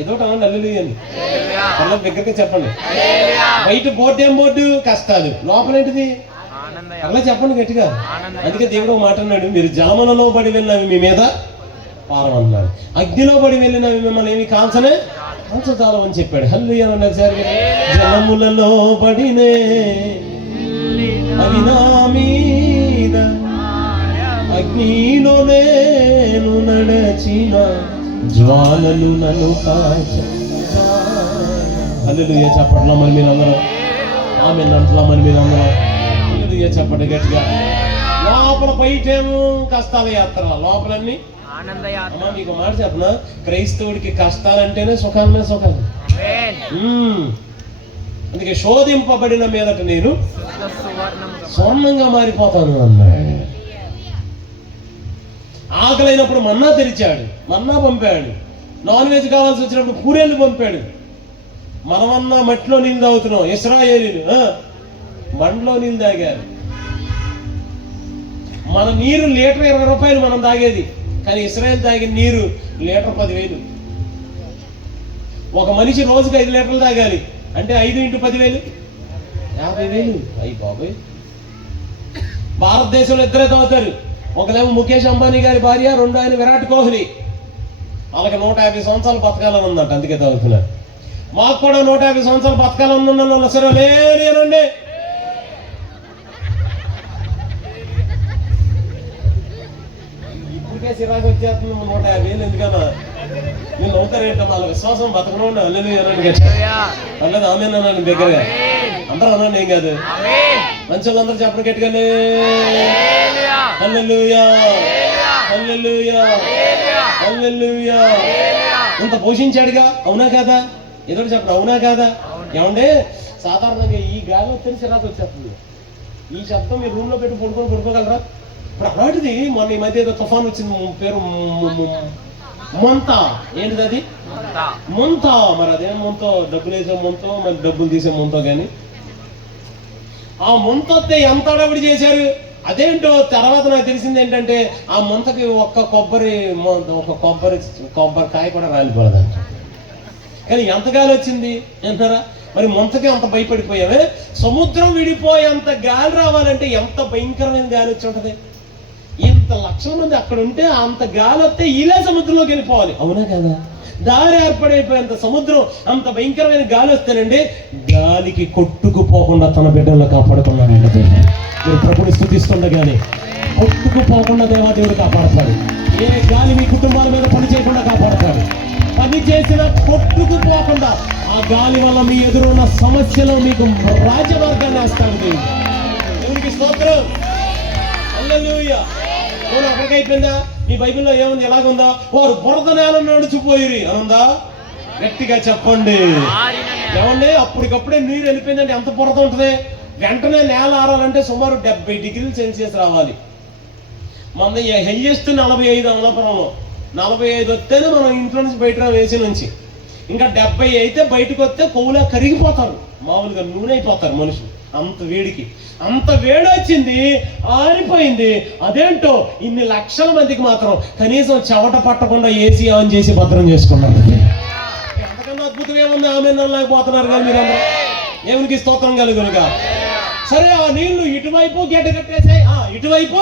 ఏదో హల్లెలూయా అని పిల్లల దగ్గరగా చెప్పండి. బయట బోర్డు ఏం బోర్డు? కష్టాలు. లోపలేంటిది? అలా చెప్పండి గట్టిగా. అందుకే దేవుడు మాట అన్నాడు, మీరు జలములలో పడి వెళ్ళినవి మీ మీద పారమన్నాడు, అగ్నిలో పడి వెళ్ళినవి మిమ్మల్ని ఏమి కాల్చనే కాల్చజాలం అని చెప్పాడు. హల్లెలూయా అన్నారు సార్. జలములలో పడినే అవి నా మీద, అగ్నిలో నేను నడచిన జ్వాలలు నన్ను కాచ. హల్లెలూయా చెప్పట్లా మరి మీరందరూ? ఆమేన్ అంటలా మరి మీరందరూ? హల్లెలూయా చెప్పండి గట్టిగా. లోపల బయటేమో కష్టాల యాత్ర, లోపలన్నీ అమ్మా. మీకు మాట చెప్పనా, క్రైస్తవుడికి కష్టాలంటేనే సుఖాలనే సుఖాలు. అందుకే శోధింపబడిన మీదట నేను స్వర్ణంగా మారిపోతాను అన్నాడు. ఆకలైనప్పుడు మన్నా తెరిచాడు, మన్నా పంపాడు. నాన్ వెజ్ కావాల్సి వచ్చినప్పుడు పూరేళ్ళు పంపాడు. మనమన్నా మట్టిలో నీళ్ళు తాగుతున్నాం, ఇశ్రాయేలీలు మండలో నీళ్ళు తాగారు. మన నీరు లీటర్ 20 రూపాయలు మనం తాగేది, కానీ ఇశ్రాయేల్ తాగిన నీరు లీటర్ 10,000. ఒక మనిషి రోజుకి 5 లీటర్లు తాగాలి అంటే 5 × 10,000 50,000. అయ్యి బాబాయ్. భారతదేశంలో ఇద్దరే తాగుతారు. ఒకదేమో ముఖేష్ అంబానీ గారి భార్య, రెండో ఆయన విరాట్ కోహ్లీ. వాళ్ళకి 150 సంవత్సరాలు బతకాలని ఉందంట, అందుకే తాగుతున్నారు. మాకు కూడా 150 సంవత్సరాలు బతకాలని ఉందన్న సరే లేనండి. ఇప్పటికే చిరాకు వచ్చేస్తుంది. 150,000 ఎందుకన్నా? నేను అవుతారేంట వాళ్ళ విశ్వాసం బతకడం ఉండి అల్లెలు అనండి గట్టిగా. అల్లది ఆమెన్ అనండి దగ్గరగా. అందరూ అనండి, ఏం కాదు. మంచి వాళ్ళందరూ చెప్పడం గట్టిగానే హల్లెలూయా, హల్లెలూయా, హల్లెలూయా. ఇంత పోషించాడుగా, అవునా కాదా? ఏదో చెప్పండి, అవునా కాదా? ఏమంటే సాధారణంగా ఈ గాలి వస్తే చిరాకు వచ్చేస్తుంది. ఈ శబ్దం మీ రూమ్ లో పెట్టి పడుకోగలరా? ఇప్పుడు అలాంటిది మొన్న ఈ మధ్య ఏదో తుఫాన్ వచ్చింది, పేరు మొంత. ఏంటిది అది? మొంత. మరి అదేం మొంతో? డబ్బులు వేసే మొంతో, మరి డబ్బులు తీసే మొంతో. కానీ ఆ మొంత వస్తే ఎంత అడవిడి చేశారు. అదేంటో తర్వాత నాకు తెలిసింది ఏంటంటే, ఆ మొంతకి ఒక్క కొబ్బరికాయ కూడా రాలిపోలేదంట. కానీ ఎంత గాలి వచ్చింది అంటారా? మరి మొంతకి అంత భయపడిపోయావే. సముద్రం విడిపోయేంత గాలి రావాలంటే ఎంత భయంకరమైన గాలి వచ్చి ఉంటది. ఇంత లక్షల మంది అక్కడ ఉంటే అంత గాలి వస్తే ఇలా సముద్రంలోకి వెళ్ళిపోవాలి, అవునా కదా? దారి ఏర్పడైపోయేంత సముద్రం, అంత భయంకరమైన గాలి వస్తేనండి గాలికి కొట్టుకుపోకుండా తన బిడ్డలను కాపాడుకున్నాడు. మీరు ప్రభుని స్తుతిస్తుండగానే కొట్టుకుపోకుండా దేవాదేవుడు కాపాడతాడు. ఏ గాలి మీ కుటుంబాల మీద పని చేయకుండా కాపాడతాడు. పని చేసిన కొట్టుకుపోకుండా ఆ గాలి వల్ల మీ ఎదురున్న సమస్యలో మీకు రాజమార్గాన్ని వేస్తాడు దేవునికి స్తోత్రం. హల్లెలూయా. ఓ అక్కడికి అయిపోయిందా? మీ బైబిల్లో ఏముంది? ఎలాగుందా? వారు బురద నేల నడుచుపోయిరి అనుందా? గట్టిగా చెప్పండి. ఏమండి అప్పటికప్పుడే నీరు వెళ్ళిపోయిందంటే ఎంత బురద ఉంటుంది? వెంటనే నేల ఆరాలంటే సుమారు 70 డిగ్రీల సెల్సియస్ రావాలి. మన హైయెస్ట్ 45 అమలాపురంలో 45 వస్తేనే మనం ఇంట్లో నుంచి బయట వేసి నుంచి. ఇంకా 70 అయితే బయటకు వస్తే కొవ్వులా కరిగిపోతారు, మామూలుగా నూనె అయిపోతారు మనుషులు. అంత వేడికి అంత వేడి వచ్చింది, ఆరిపోయింది. అదేంటో ఇన్ని లక్షల మందికి మాత్రం కనీసం చెమట పట్టకుండా ఏసీ ఆన్ చేసి భద్రం చేసుకున్నారు. ఎంతకన్నా అద్భుతం ఏముంది? ఆమె నల్లకపోతున్నారు కానీ మీరందరూ దేవునికి స్తోత్రం కలుగునుగా. సరే, ఆ నీళ్లు ఇటువైపు గడ్డ కట్టేసాయి, ఇటువైపు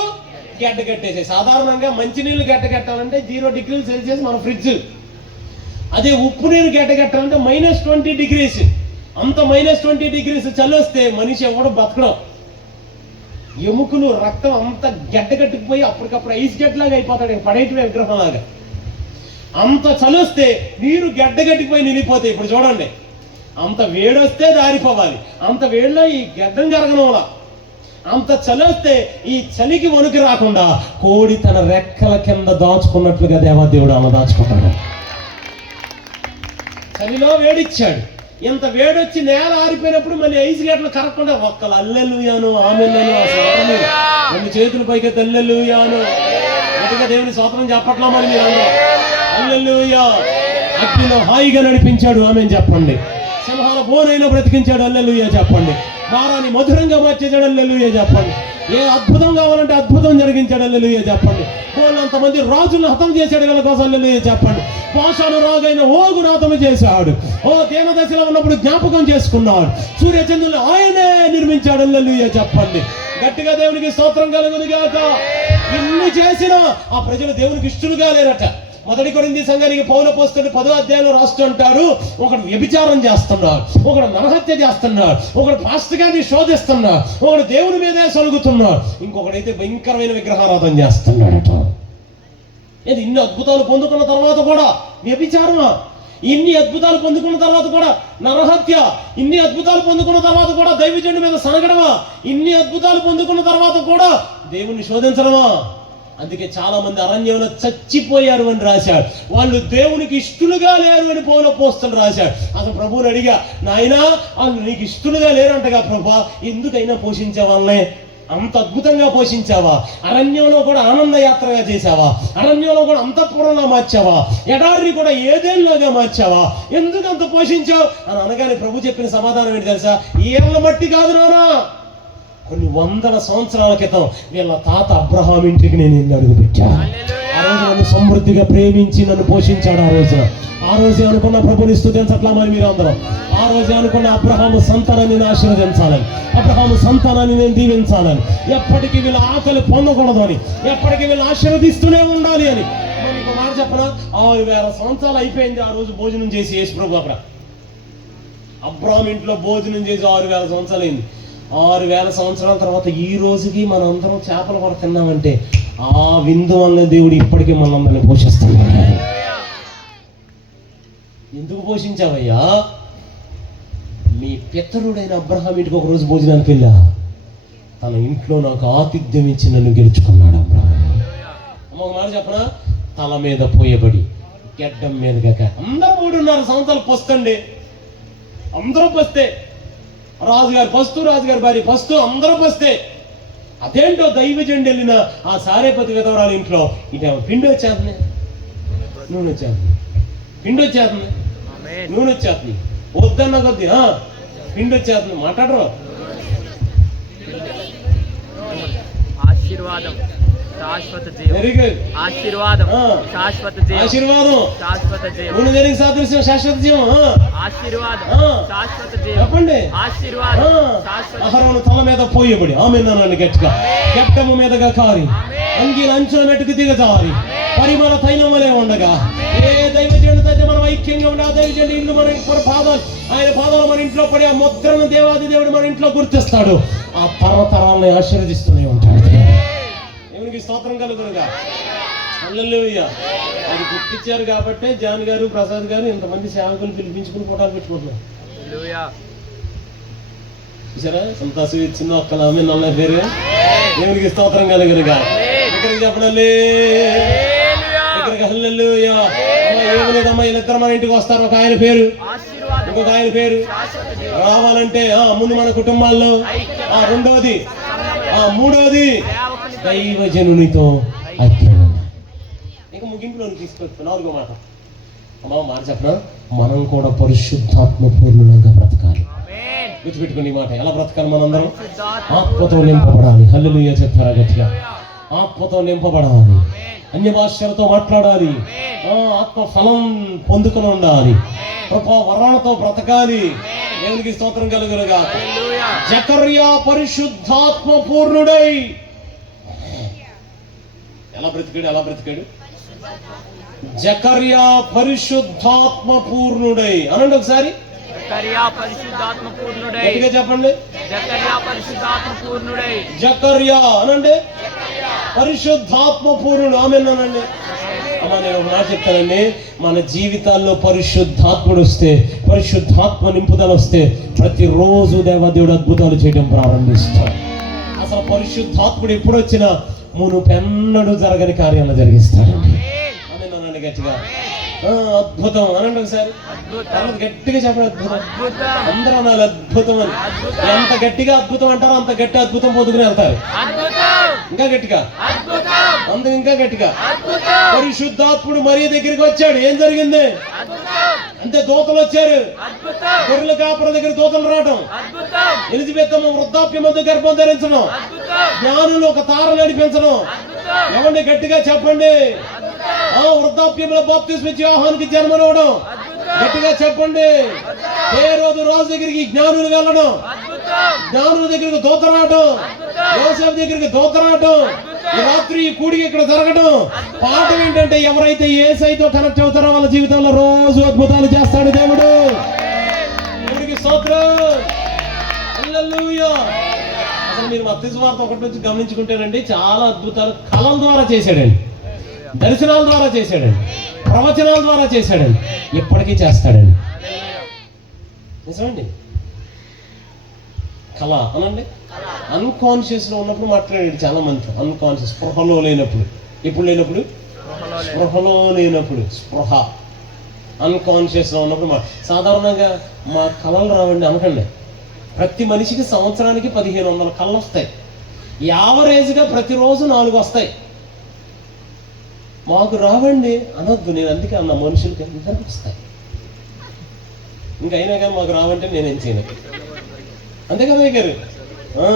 గడ్డ కట్టేసాయి. సాధారణంగా మంచి నీళ్లు గడ్డ కట్టాలంటే 0 డిగ్రీల సెల్సియస్ మన ఫ్రిడ్జ్. అదే ఉప్పు నీరు గడ్డ కట్టాలంటే -20 డిగ్రీస్. అంత -20 డిగ్రీస్ చలి వస్తే మనిషి ఎవడో బతకడం. ఎముకలు రక్తం అంత గడ్డ కట్టుకుపోయి అప్పటికప్పుడు ఐస్ గడ్డలాగా అయిపోతాడు, పడేటి విగ్రహం లాగా. అంత చలి వస్తే నీరు గడ్డ కట్టిపోయి నిలిపోతాయి. ఇప్పుడు చూడండి, అంత వేడొస్తే దారిపోవాలి, అంత వేడిలో ఈ గడ్డం జరగడం వల్ల అంత చలి వస్తే ఈ చలికి వణుకు రాకుండా కోడి తన రెక్కల కింద దాచుకున్నట్లుగా దేవాదేవుడు అలా దాచుకుంటాడు. చలిలో వేడిచ్చాడు. ఇంత వేడొచ్చి నేల ఆరిపోయినప్పుడు మళ్ళీ ఐసు గడ్డలు కరగకుండా ఒక్కలు అల్లెలుయాను ఆమెను అసలు 2 చేతులు పైకి అల్లెలుయాను గట్టిగా దేవుని స్తోత్రం చెప్పట్లా? మరి మీరు అల్లెలుయా. అగ్నిలో హాయిగా నడిపించాడు, ఆమెను చెప్పండి. సింహాల బోనైనా బ్రతికించాడు, అల్లెలుయా చెప్పండి. వారాన్ని మధురంగా మార్చేసాడు, అల్లెలుయా చెప్పండి. ఏ అద్భుతం కావాలంటే అద్భుతం జరిగించాడు, అల్లెలుయా చెప్పండి. అంతమంది రాజులను హతం చేశాడు వీళ్ళ కోసం, అల్లెలుయా చెప్పండి. భాషను రాజైన ఓగును హతం చేశాడు. దీనదశలో ఉన్నప్పుడు జ్ఞాపకం చేసుకున్నాడు. సూర్యచంద్రులు ఆయనే నిర్మించాడు, అల్లెలుయా చెప్పండి. గట్టిగా దేవునికి స్తోత్రం కలుగునుగాక. ఇన్ని చేసినా ఆ ప్రజలు దేవునికి ఇష్టలుగా లేరట. 1 కొరింథీ సంఘానికి పౌలు అపోస్తలుడు 10వ అధ్యాయంలో రాస్తుంటారు, ఒకడు వ్యభిచారం చేస్తున్నాడు, ఒకడు నరహత్య చేస్తున్నాడు, ఒకడు పాస్టర్ గారిని శోధిస్తున్నాడు, ఒకడు దేవుని మీదే సలుగుతున్నాడు, ఇంకొకడైతే భయంకరమైన విగ్రహారాధన చేస్తున్నాడట. ఇది ఇన్ని అద్భుతాలు పొందుకున్న తర్వాత కూడా వ్యభిచారమా? ఇన్ని అద్భుతాలు పొందుకున్న తర్వాత కూడా నరహత్య? ఇన్ని అద్భుతాలు పొందుకున్న తర్వాత కూడా దైవజనుడి మీద సనగడమా? ఇన్ని అద్భుతాలు పొందుకున్న తర్వాత కూడా దేవుణ్ణి శోధించడమా? అందుకే చాలా మంది అరణ్యంలో చచ్చిపోయారు అని రాశాడు. వాళ్ళు దేవునికి ఇష్టలుగా లేరు అని పౌలు అపోస్తలుడు రాశాడు. అసలు ప్రభువుని అడిగా, నాయనా వాళ్ళు నీకు ఇష్టలుగా లేరంటగా ప్రభా, ఎందుకైనా పోషించే వాళ్ళనే? అంత అద్భుతంగా పోషించావా? అరణ్యంలో కూడా ఆనంద యాత్రగా చేశావా? అరణ్యంలో కూడా అంతఃపురంలో మార్చావా? ఎడారిని కూడా ఏదేళ్ళగా మార్చావా? ఎందుకు అంత పోషించావు అని అనగానే ప్రభు చెప్పిన సమాధానం ఏంటి తెలుసా? ఏళ్ళ మట్టి కాదు నానా, కొన్ని 100 సంవత్సరాల క్రితం వీళ్ళ తాత అబ్రహాం ఇంటికి నేను ఇల్లు అడుగు పెట్టాను. ఆ రోజు నన్ను సమృద్ధిగా ప్రేమించి నన్ను పోషించాడు. ఆ రోజే అనుకున్న ప్రభుని స్తుతించట్లా మరి మీరు అందరం? ఆ రోజే అనుకున్న అబ్రహాము సంతానాన్ని నేను ఆశీర్వదించాలని, అబ్రహాము సంతానాన్ని నేను దీవించాలని, ఎప్పటికీ వీళ్ళ ఆకలి పొందకూడదు అని, ఎప్పటికీ వీళ్ళు ఆశీర్వదిస్తూనే ఉండాలి అని. మీకు మాట చెప్పనా, 6000 సంవత్సరాలు అయిపోయింది ఆ రోజు భోజనం చేసి యేసు ప్రభు అక్కడ అబ్రహాం ఇంట్లో భోజనం చేసి 6000 సంవత్సరాలు అయింది. 6000 సంవత్సరాల తర్వాత ఈ రోజుకి మనం అందరం చేపలు కూడా తిన్నామంటే ఆ విందు వల్ల దేవుడు ఇప్పటికీ మనందరినీ పోషిస్తున్నాడు. ఎందుకు పోషించావయ్యా? మీ పితరుడైన అబ్రహాం ఇంటికి ఒక రోజు భోజనానికి వెళ్ళా, తన ఇంట్లో నాకు ఆతిథ్యం ఇచ్చి నన్ను గెలుచుకున్నాడు అబ్రహాం. అమ్మ ఒక మాట చెప్పనా, తల మీద పోయబడి గెడ్డం మీదగా అందరూ 3.5 సంవత్సరాలు పొస్తండి, అందరూ పొస్తే, రాజుగారు పస్తు, రాజుగారి భార్య పస్తు, అందరూ పస్తే. అదేంటో దైవజండి వెళ్ళిన ఆ సారేపతి విధవరాలు ఇంట్లో ఇటు పిండి వచ్చేస్తుంది, నూనె వచ్చేస్తుంది, పిండి వచ్చేస్తుంది, నూనె వచ్చేస్తుంది, వద్దన్న కొద్ది పిండి వచ్చేస్తుంది. మాట్లాడరు. ఆశీర్వాదం శాశ్వత జీవం. Very good. ఆశీర్వాదం శాశ్వత జీవం. ఆశీర్వాదం శాశ్వత జీవం. నూనె జరిగిన సాదృశ్యం శాశ్వత జీవం. ఆశీర్వాదం శాశ్వత జీవం. చెప్పండి. ఆశీర్వాదం శాశ్వత. అహరోను తల మీద పోయబడి ఆమేనన్నాను గట్టిగా, గెట్టము మీదగా కారి అంగీల అంచుల మెట్టుకు దిగజారి పరిమళ తైలం వలె ఉండగా, ఏ దైవజనుడితో మనం ఐక్యంగా ఉండి ఆ దైవజనుడి ఇల్లు మన పాదాలు, ఆయన పాదాలు మన ఇంట్లో పడి ఆ ముద్రను దేవాది దేవుడు మన ఇంట్లో గుర్తిస్తాడు. ఆ తరతరాలను ఆశీర్వదిస్తూనే ఉంటాడు. దేవునికి స్తోత్రం కలుగునుగా. హల్లెలూయా. అది గుర్తించారు కాబట్టి జాన్ గారు, ప్రసాద్ గారు ఇంతమంది సేవకులు పిలిపించుకుని ఫోటోలు పెట్టుకుంటున్నారు. చూసారా? సంతాసు ఇచ్చింది ఒక్కల ఆమె నల్ల పేరు. దేవునికి స్తోత్రం కలుగునుగా. ఇక్కడికి చెప్పడాలి, ఇక్కడికి హల్లెలూయా. ఏమి లేదమ్మా, వీళ్ళిద్దరు మన ఇంటికి వస్తారు. ఒక ఆయన పేరు, ఇంకొక ఆయన పేరు రావాలంటే ముందు మన కుటుంబాల్లో, రెండవది, మూడవది దైవజనునితో ఐక్యం. ఇక ముగింపులో తీసుకొచ్చు 4వ మాట. అమ్మా మాట చెప్పనా, మనం కూడా పరిశుద్ధాత్మ పూర్ణంగా బ్రతకాలి. గుర్తుపెట్టుకోండి ఈ మాట. ఎలా బ్రతకాలి? మనందరం ఆత్మతో నింపబడాలి. హల్లెలూయా చెప్తారా గట్టిగా? ఆత్మతో నింపబడాలి, అన్య భాషలతో మాట్లాడాలి, ఆత్మ ఫలం పొందుకొని ఉండాలి, కృపా వరాలతో బ్రతకాలి. దేవునికి స్తోత్రం కలుగునుగా. జకర్యా పరిశుద్ధాత్మ పూర్ణుడై ఎలా బ్రతికాడు? జకర్యా పరిశుద్ధాత్మ పూర్ణుడై అనండి ఒకసారి. గట్టిగా చెప్పండి. జకర్యా అనండి, పరిశుద్ధాత్మ పూర్ణుడు. ఆమేన్ అనండి. అమ్మా నేను ఒక మాట చెప్తానండి, మన జీవితాల్లో పరిశుద్ధాత్ముడు వస్తే, పరిశుద్ధాత్మ నింపుదల వస్తే ప్రతిరోజు దేవదేవుడు అద్భుతాలు చేయడం ప్రారంభిస్తాడు. అసలు పరిశుద్ధాత్ముడు ఎప్పుడు వచ్చినా మునుపెన్నడూ జరగని కార్యాలు జరిగిస్తాడండి. ఆమేన్ అనండి గట్టిగా. అద్భుతం అనండి ఒకసారి. గట్టిగా చెప్పండి, అద్భుతం. అందరూ అనాలి అద్భుతం అని. ఎంత గట్టిగా అద్భుతం అంటారో అంత గట్టి అద్భుతం పొందుకుని వెళ్తారు. ఇంకా గట్టిగా, అందుకు ఇంకా గట్టిగా. పరిశుద్ధాత్ముడు మరియ దగ్గరికి వచ్చాడు. ఏం జరిగింది? అంతే, దూతలు వచ్చారు. గొర్రెల కాపుర దగ్గర దూతలు రావడం, ఎలిజబెత్ వృద్ధాప్యం మధ్య గర్భం ధరించడం, జ్ఞానులు ఒక తార నడిపించడం. ఏమండి గట్టిగా చెప్పండి. వృద్ధాప్యంలో బాప్తిస్మం ఇచ్చి యోహానుకి జన్మనివ్వడం. గట్టిగా చెప్పండి. ఏ రోజు రాజు దగ్గరికి జ్ఞానులు వెళ్ళడం, జ్ఞానుల దగ్గరికి దూత రావడం, యోసేపు దగ్గరికి దూత రావడం, ఈ రాత్రి ఈ కూడికి ఇక్కడ జరగడం. పాఠం ఏంటంటే, ఎవరైతే యేసయ్యతో కనెక్ట్ అవుతారో వాళ్ళ జీవితంలో రోజు అద్భుతాలు చేస్తాడు దేవుడు. దేవుడికి స్తోత్రం. హల్లెలూయా. అసలు మీరు మత్తయి సువార్త 1 నుంచి గమనించుకుంటేనండి, చాలా అద్భుతాలు కళల ద్వారా చేశాడండి, దర్శనాల ద్వారా చేశాడండి, ప్రవచనాల ద్వారా చేశాడండి, ఇప్పటికీ చేస్తాడండి. నిజమండి. కళ అనండి. అన్కాన్షియస్ లో ఉన్నప్పుడు మాట్లాడాడు చాలా మంది. అన్కాన్షియస్, స్పృహలో లేనప్పుడు. ఎప్పుడు లేనప్పుడు? స్పృహలో లేనప్పుడు. స్పృహ అన్కాన్షియస్ లో ఉన్నప్పుడు సాధారణంగా మా కళలు రావండి అనకండి. ప్రతి మనిషికి సంవత్సరానికి 1500 కళ్ళు వస్తాయి. యావరేజ్గా ప్రతిరోజు 4 వస్తాయి. మాకు రావండి అనొద్దు. నేను అందుకే అన్న, మనుషులకి అందరికి వస్తాయి. ఇంకైనా కానీ మాకు రావంటే నేనేం చేయను. అంతే కదా అయ్యారు?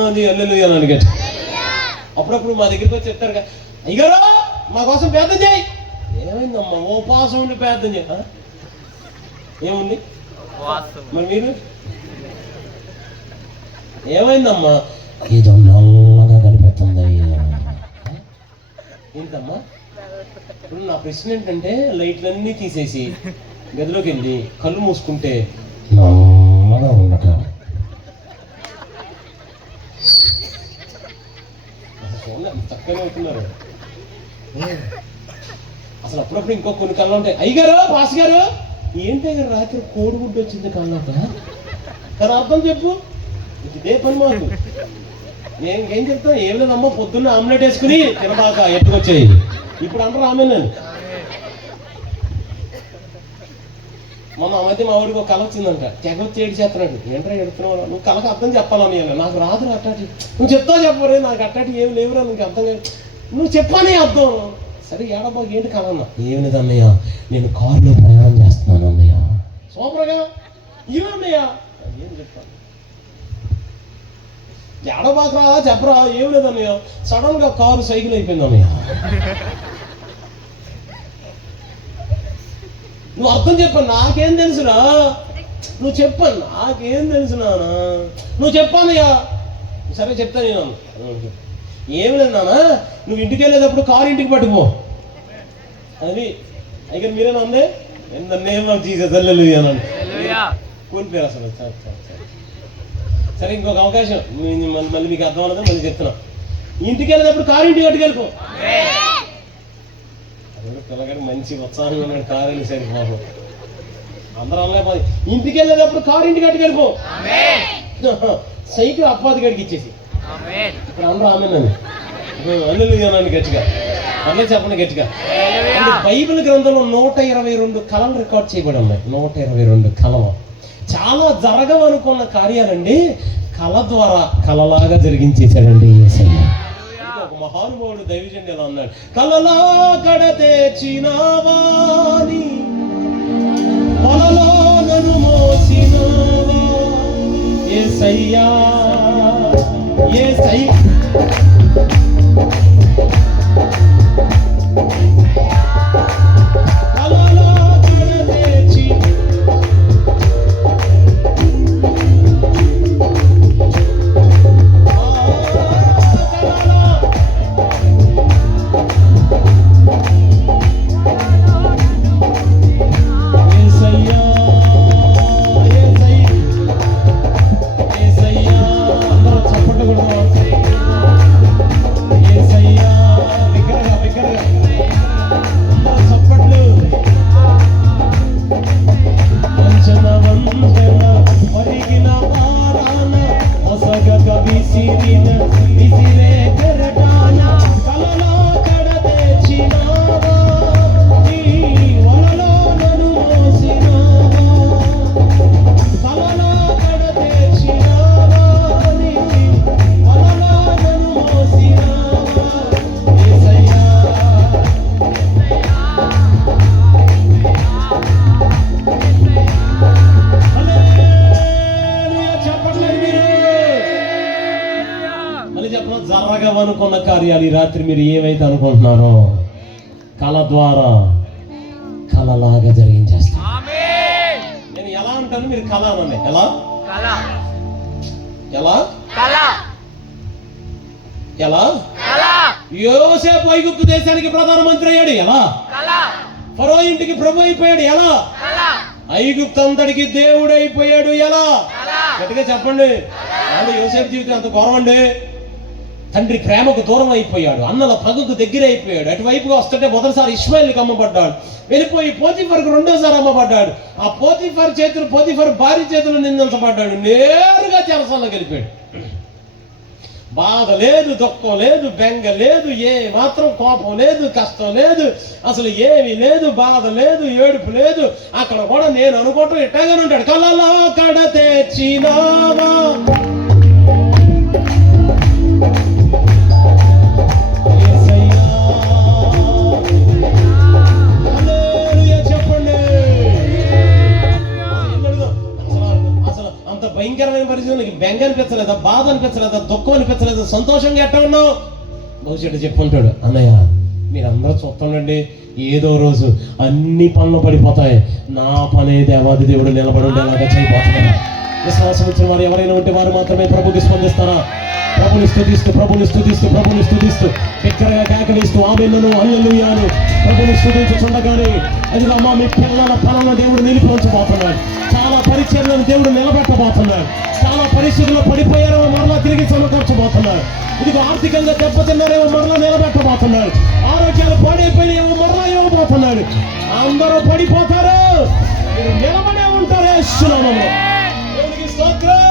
అది హల్లెలూయా అని అడిగాడు. అప్పుడప్పుడు మా దగ్గరికి వచ్చి చెప్తారు, అయ్యారో మా కోసం ప్రార్థన చేయి. ఏమైందమ్మా? ఉపవాసం ఉండి ప్రార్థన చేయి. ఏముంది మరి? మీరు ఏమైందమ్మా? ఏదో నల్లగా కనిపిస్తుంది అయ్యా. ఏంటమ్మా? ఇప్పుడు నా ప్రశ్న ఏంటంటే, లైట్లన్నీ తీసేసి గదిలోకి వెళ్ళి కళ్ళు మూసుకుంటే నల్లగా ఉండక చక్కగా అవుతున్నారు. అసలు అప్పుడప్పుడు ఇంకో కొన్ని కళ్ళు ఉంటాయి. అయ్యగారు, పాస్ గారు, ఏంటి అయ్యారు రాత్రి కోడిగుడ్డు వచ్చింది కళ్ళక? కానీ అర్థం చెప్పు. ఇదే పని మాకు. నేను ఏం చెప్తాను? ఏం లేదమ్మా, పొద్దున్న ఆమ్లెట్ వేసుకుని తినబాక ఎత్తుకొచ్చేయి. ఇప్పుడు అంటారు ఆమెనండి. మొన్న మధ్య మా ఊరికి ఒక కళ వచ్చిందంట. తెగ వచ్చి ఏడు చేస్తున్నాడు. ఏంట్రా ఎడుతున్నావు? నువ్వు కళకు అర్థం చెప్పాలని. నాకు రాదు అట్టాటి. నువ్వు చెప్తావు చెప్పరే, నాకు అట్టాటి ఏమి లేవురా, నీకు అర్థం కాదు. నువ్వు చెప్పానే అర్థం. సరే ఏడబాకు, ఏంటి కళ అన్నా? ఏమి లేదన్నయ్య, నేను కారులో ప్రయాణం చేస్తున్నాను అన్నయ్య. సూపర్గా ఏమన్నయ్య? ఏం చెప్తాను? ఏడబాకరా, చెప్పరా. ఏమి లేదన్నయ్య, సడన్ గా కారు సైకిల్ అయిపోయింది అన్నయ్య. నువ్వు అర్థం చెప్పాను. నాకేం తెలుసురా? నువ్వు చెప్పాను. నాకేం తెలుసు నాన్న, నువ్వు చెప్పానయ్యా. సరే చెప్తా నేను. ఏమి లేదు నాన్న, నువ్వు ఇంటికి వెళ్ళేటప్పుడు కారు ఇంటికి పట్టుకో. అది అయితే మీరేనా అందే? In the name of Jesus హల్లెలూయా అనండి. కోల్పోయారు అసలు. సరే ఇంకొక అవకాశం, మళ్ళీ మీకు అర్థం అవ్వలేదని మళ్ళీ చెప్తున్నా. ఇంటికి వెళ్ళేటప్పుడు కారు ఇంటికి పట్టుకెళ్ళిపో. పిల్లగాడు మంచి ఉత్సాహంగా ఉన్నాడు. కారు వెళ్ళేసరికి బాబు అందరూ అనలేకపోతే, ఇంటికి వెళ్ళేటప్పుడు కారు ఇంటికి పట్టుకెళ్ళిపో. సైకిల్ అప్పాది గడికి ఇచ్చేసి. ఇప్పుడు అందరూ ఆమెనండి. హల్లెలూయా అనండి గట్టిగా, మళ్ళీ చెప్పండి గట్టిగా. అంటే బైబిల్ గ్రంథంలో 122 కళలు రికార్డ్ చేయబడి ఉన్నాయి. 122 కళలు. చాలా జరగవనుకున్న కార్యాలండి కళ ద్వారా కళలాగా జరిగించేశాడండి యేసయ్య. ఒక మహానుభావుడు దైవజనుడు ఎలా అన్నాడు, కళలా కడతేచినావాని పొలలో నన్ను మోసినావా యేసయ్యా యేసయ్య. జరగవనుకున్న కార్యాలు ఈ రాత్రి మీరు ఏవైతే అనుకుంటున్నారో కళ ద్వారా కళలాగా జరిగించేస్తాను. నేను ఎలా అంటాను, మీరు కళ అనండి. ఎలా ఎలా ఎలా యోసేపు ఐగుప్తు దేశానికి ప్రధానమంత్రి అయ్యాడు. ఎలా ఫరో ఇంటికి ప్రభు అయిపోయాడు. ఎలా ఐగుప్తు అంతటికి దేవుడు అయిపోయాడు. ఎలా గట్టిగా చెప్పండి. యోసేపు జీవితం అంత ఘోరం అండి. తండ్రి ప్రేమకు దూరం అయిపోయాడు, అన్నల పగుకు దగ్గర అయిపోయాడు. అటువైపుగా వస్తుంటే మొదటిసారి ఇష్మాయిల్కి అమ్మబడ్డాడు, వెళ్ళిపోయి పోతీఫర్కు రెండోసారి అమ్మబడ్డాడు. ఆ పోతీఫర్ భార్య చేతులు నిందించబడ్డాడు, నేరుగా చెరసాలకు వెళ్ళిపోయాడు. బాధ లేదు, దుఃఖం లేదు, బెంగ లేదు, ఏ మాత్రం కోపం లేదు, కష్టం లేదు, అసలు ఏమీ లేదు, బాధ లేదు, ఏడుపు లేదు. అక్కడ కూడా నేను అనుకోవటం ఇట్టాగానే ఉంటాడు. కళలా కడతేచినావా భయంకరమైన పరిస్థితులకి బెంగ అనిపించలేదా, బాధ అనిపించలేదా, దుఃఖం అనిపించలేదా, సంతోషంగా ఎట్లా ఉన్నావు? భవిష్యత్తు చెప్పుకుంటాడు, అన్నయ్య మీరందరూ చూస్తుండండి, ఏదో రోజు అన్ని పనులు పడిపోతాయి, నా పనే దేవాది దేవుడు నిలబడి ఉండేలాగా చేయబోతున్నాడు. విశ్వాసం వచ్చిన వారు ఎవరైనా ఉంటే వారు మాత్రమే ప్రభుకి స్పందిస్తారా? ప్రభుని స్తుతిస్తూ దగ్గరగా కేకలిస్తూ ఆమేనును హల్లెలూయాను ప్రభుని స్తుతించుచుండగానే అది అమ్మా మీ పిల్లల పనుల దేవుడు నిలిపి ఉంచబోతున్నాడు. చాలా పరిచర్యలను దేవుడు నిలబెట్టబోతున్నాడు. చాలా పరిస్థితుల్లో పడిపోయారేమో మరలా తిరిగి సమకూర్చబోతున్నాడు. ఇదిగో ఆర్థికంగా దెబ్బతిన్నారేమో మరలా నిలబెట్టబోతున్నాడు. ఆరోగ్యాలు పాడైపోయినాయేమో మరలా ఇవ్వబోతున్నాడు. అందరూ పడిపోతారు, మీరు నిలబడే ఉంటారు. యేసునామములో దేవునికి స్తోత్రం.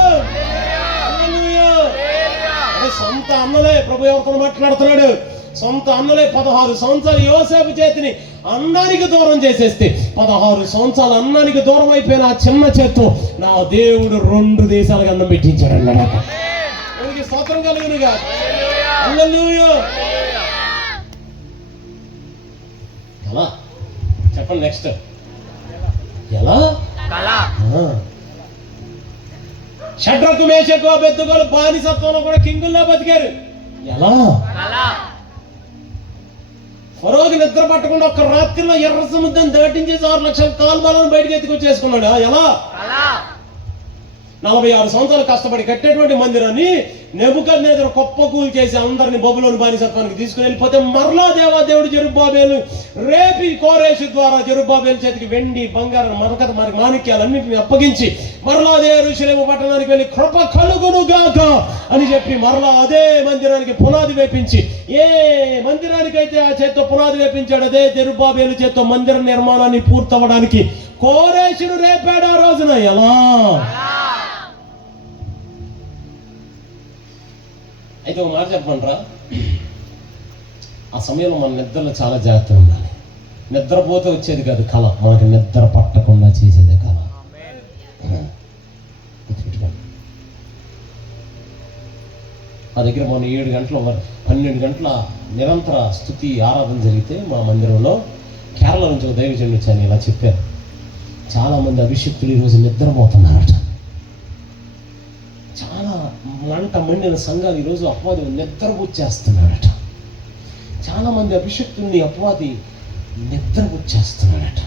సొంత అన్నలే ప్రభు ఎవరితో మాట్లాడుతున్నాడు. సొంత అన్నలే 16 సంవత్సరాలు యోసేపు చేతిని అన్నానికి దూరం చేసేస్తే 16 సంవత్సరాలు అన్నానికి దూరం అయిపోయిన ఆ చిన్న చేత్తో నా దేవుడు 2 దేశాలకు అన్నం పెట్టించాడు అన్నమాట. దేవునికి స్తోత్రం కలుగునుగా. హల్లెలూయా. ఎలా చెప్పండి నెక్స్ట్. ఎలా షడ్రకు మేషకు అబేద్నెగోలు బానిసత్వంలో కూడా కింగుల్లా బతికారు. ఎలా ఫరోకి నిద్ర పట్టకుండా ఒక్క రాత్రిలో ఎర్ర సముద్రం దాటించేసి 6 లక్షల కాల్వలను బయటకు ఎత్తుకొచ్చేసుకున్నాడు. ఎలా 46 సంవత్సరాలు కష్టపడి కట్టేటువంటి మందిరాన్ని నెబుకద్నెజరు కుప్పకూలు చేసి అందరిని బబులోను బానిసత్వానికి తీసుకుని వెళ్ళిపోతే మరలా దేవాదేవుడు జెరుబ్బాబెలు రేపి కోరేషు ద్వారా జెరుబ్బాబెలు చేతికి వెండి, బంగారం, మరకత మాణిక్యాలన్నింటినీ అప్పగించి మరలా అదే యెరూషలేము పట్టణానికి వెళ్ళి కృప కలుగునుగాక అని చెప్పి మరలా అదే మందిరానికి పునాది వేపించి, ఏ మందిరానికైతే ఆ చేత్తో పునాది వేపించాడు అదే జెరుబ్బాబెలు చేత్తో మందిర నిర్మాణాన్ని పూర్తవడానికి కోరేషును రేపాడు ఆ రోజున. ఎలా అయితే ఒక మాట చెప్పండిరా, ఆ సమయంలో మన నిద్రలో చాలా జాగ్రత్తగా ఉండాలి. నిద్రపోతే వచ్చేది కాదు కళ, మనకి నిద్ర పట్టకుండా చేసేదే కళ. మా దగ్గర మొన్న 7 గంటల 12 గంటల నిరంతర స్తుతి ఆరాధన జరిగితే మా మందిరంలో కేరళ నుంచి ఒక దైవజనుడు వచ్చాను, ఇలా చెప్పారు, చాలామంది అభిషక్తులు ఈరోజు నిద్రపోతున్నారట. చాలా మంట మండిన సంఘాలు ఈరోజు అపవాది నిద్రపుచ్చేస్తున్నాడట. చాలామంది అభిషక్తుల్ని అపవాది నిద్రపుచ్చేస్తున్నాడట.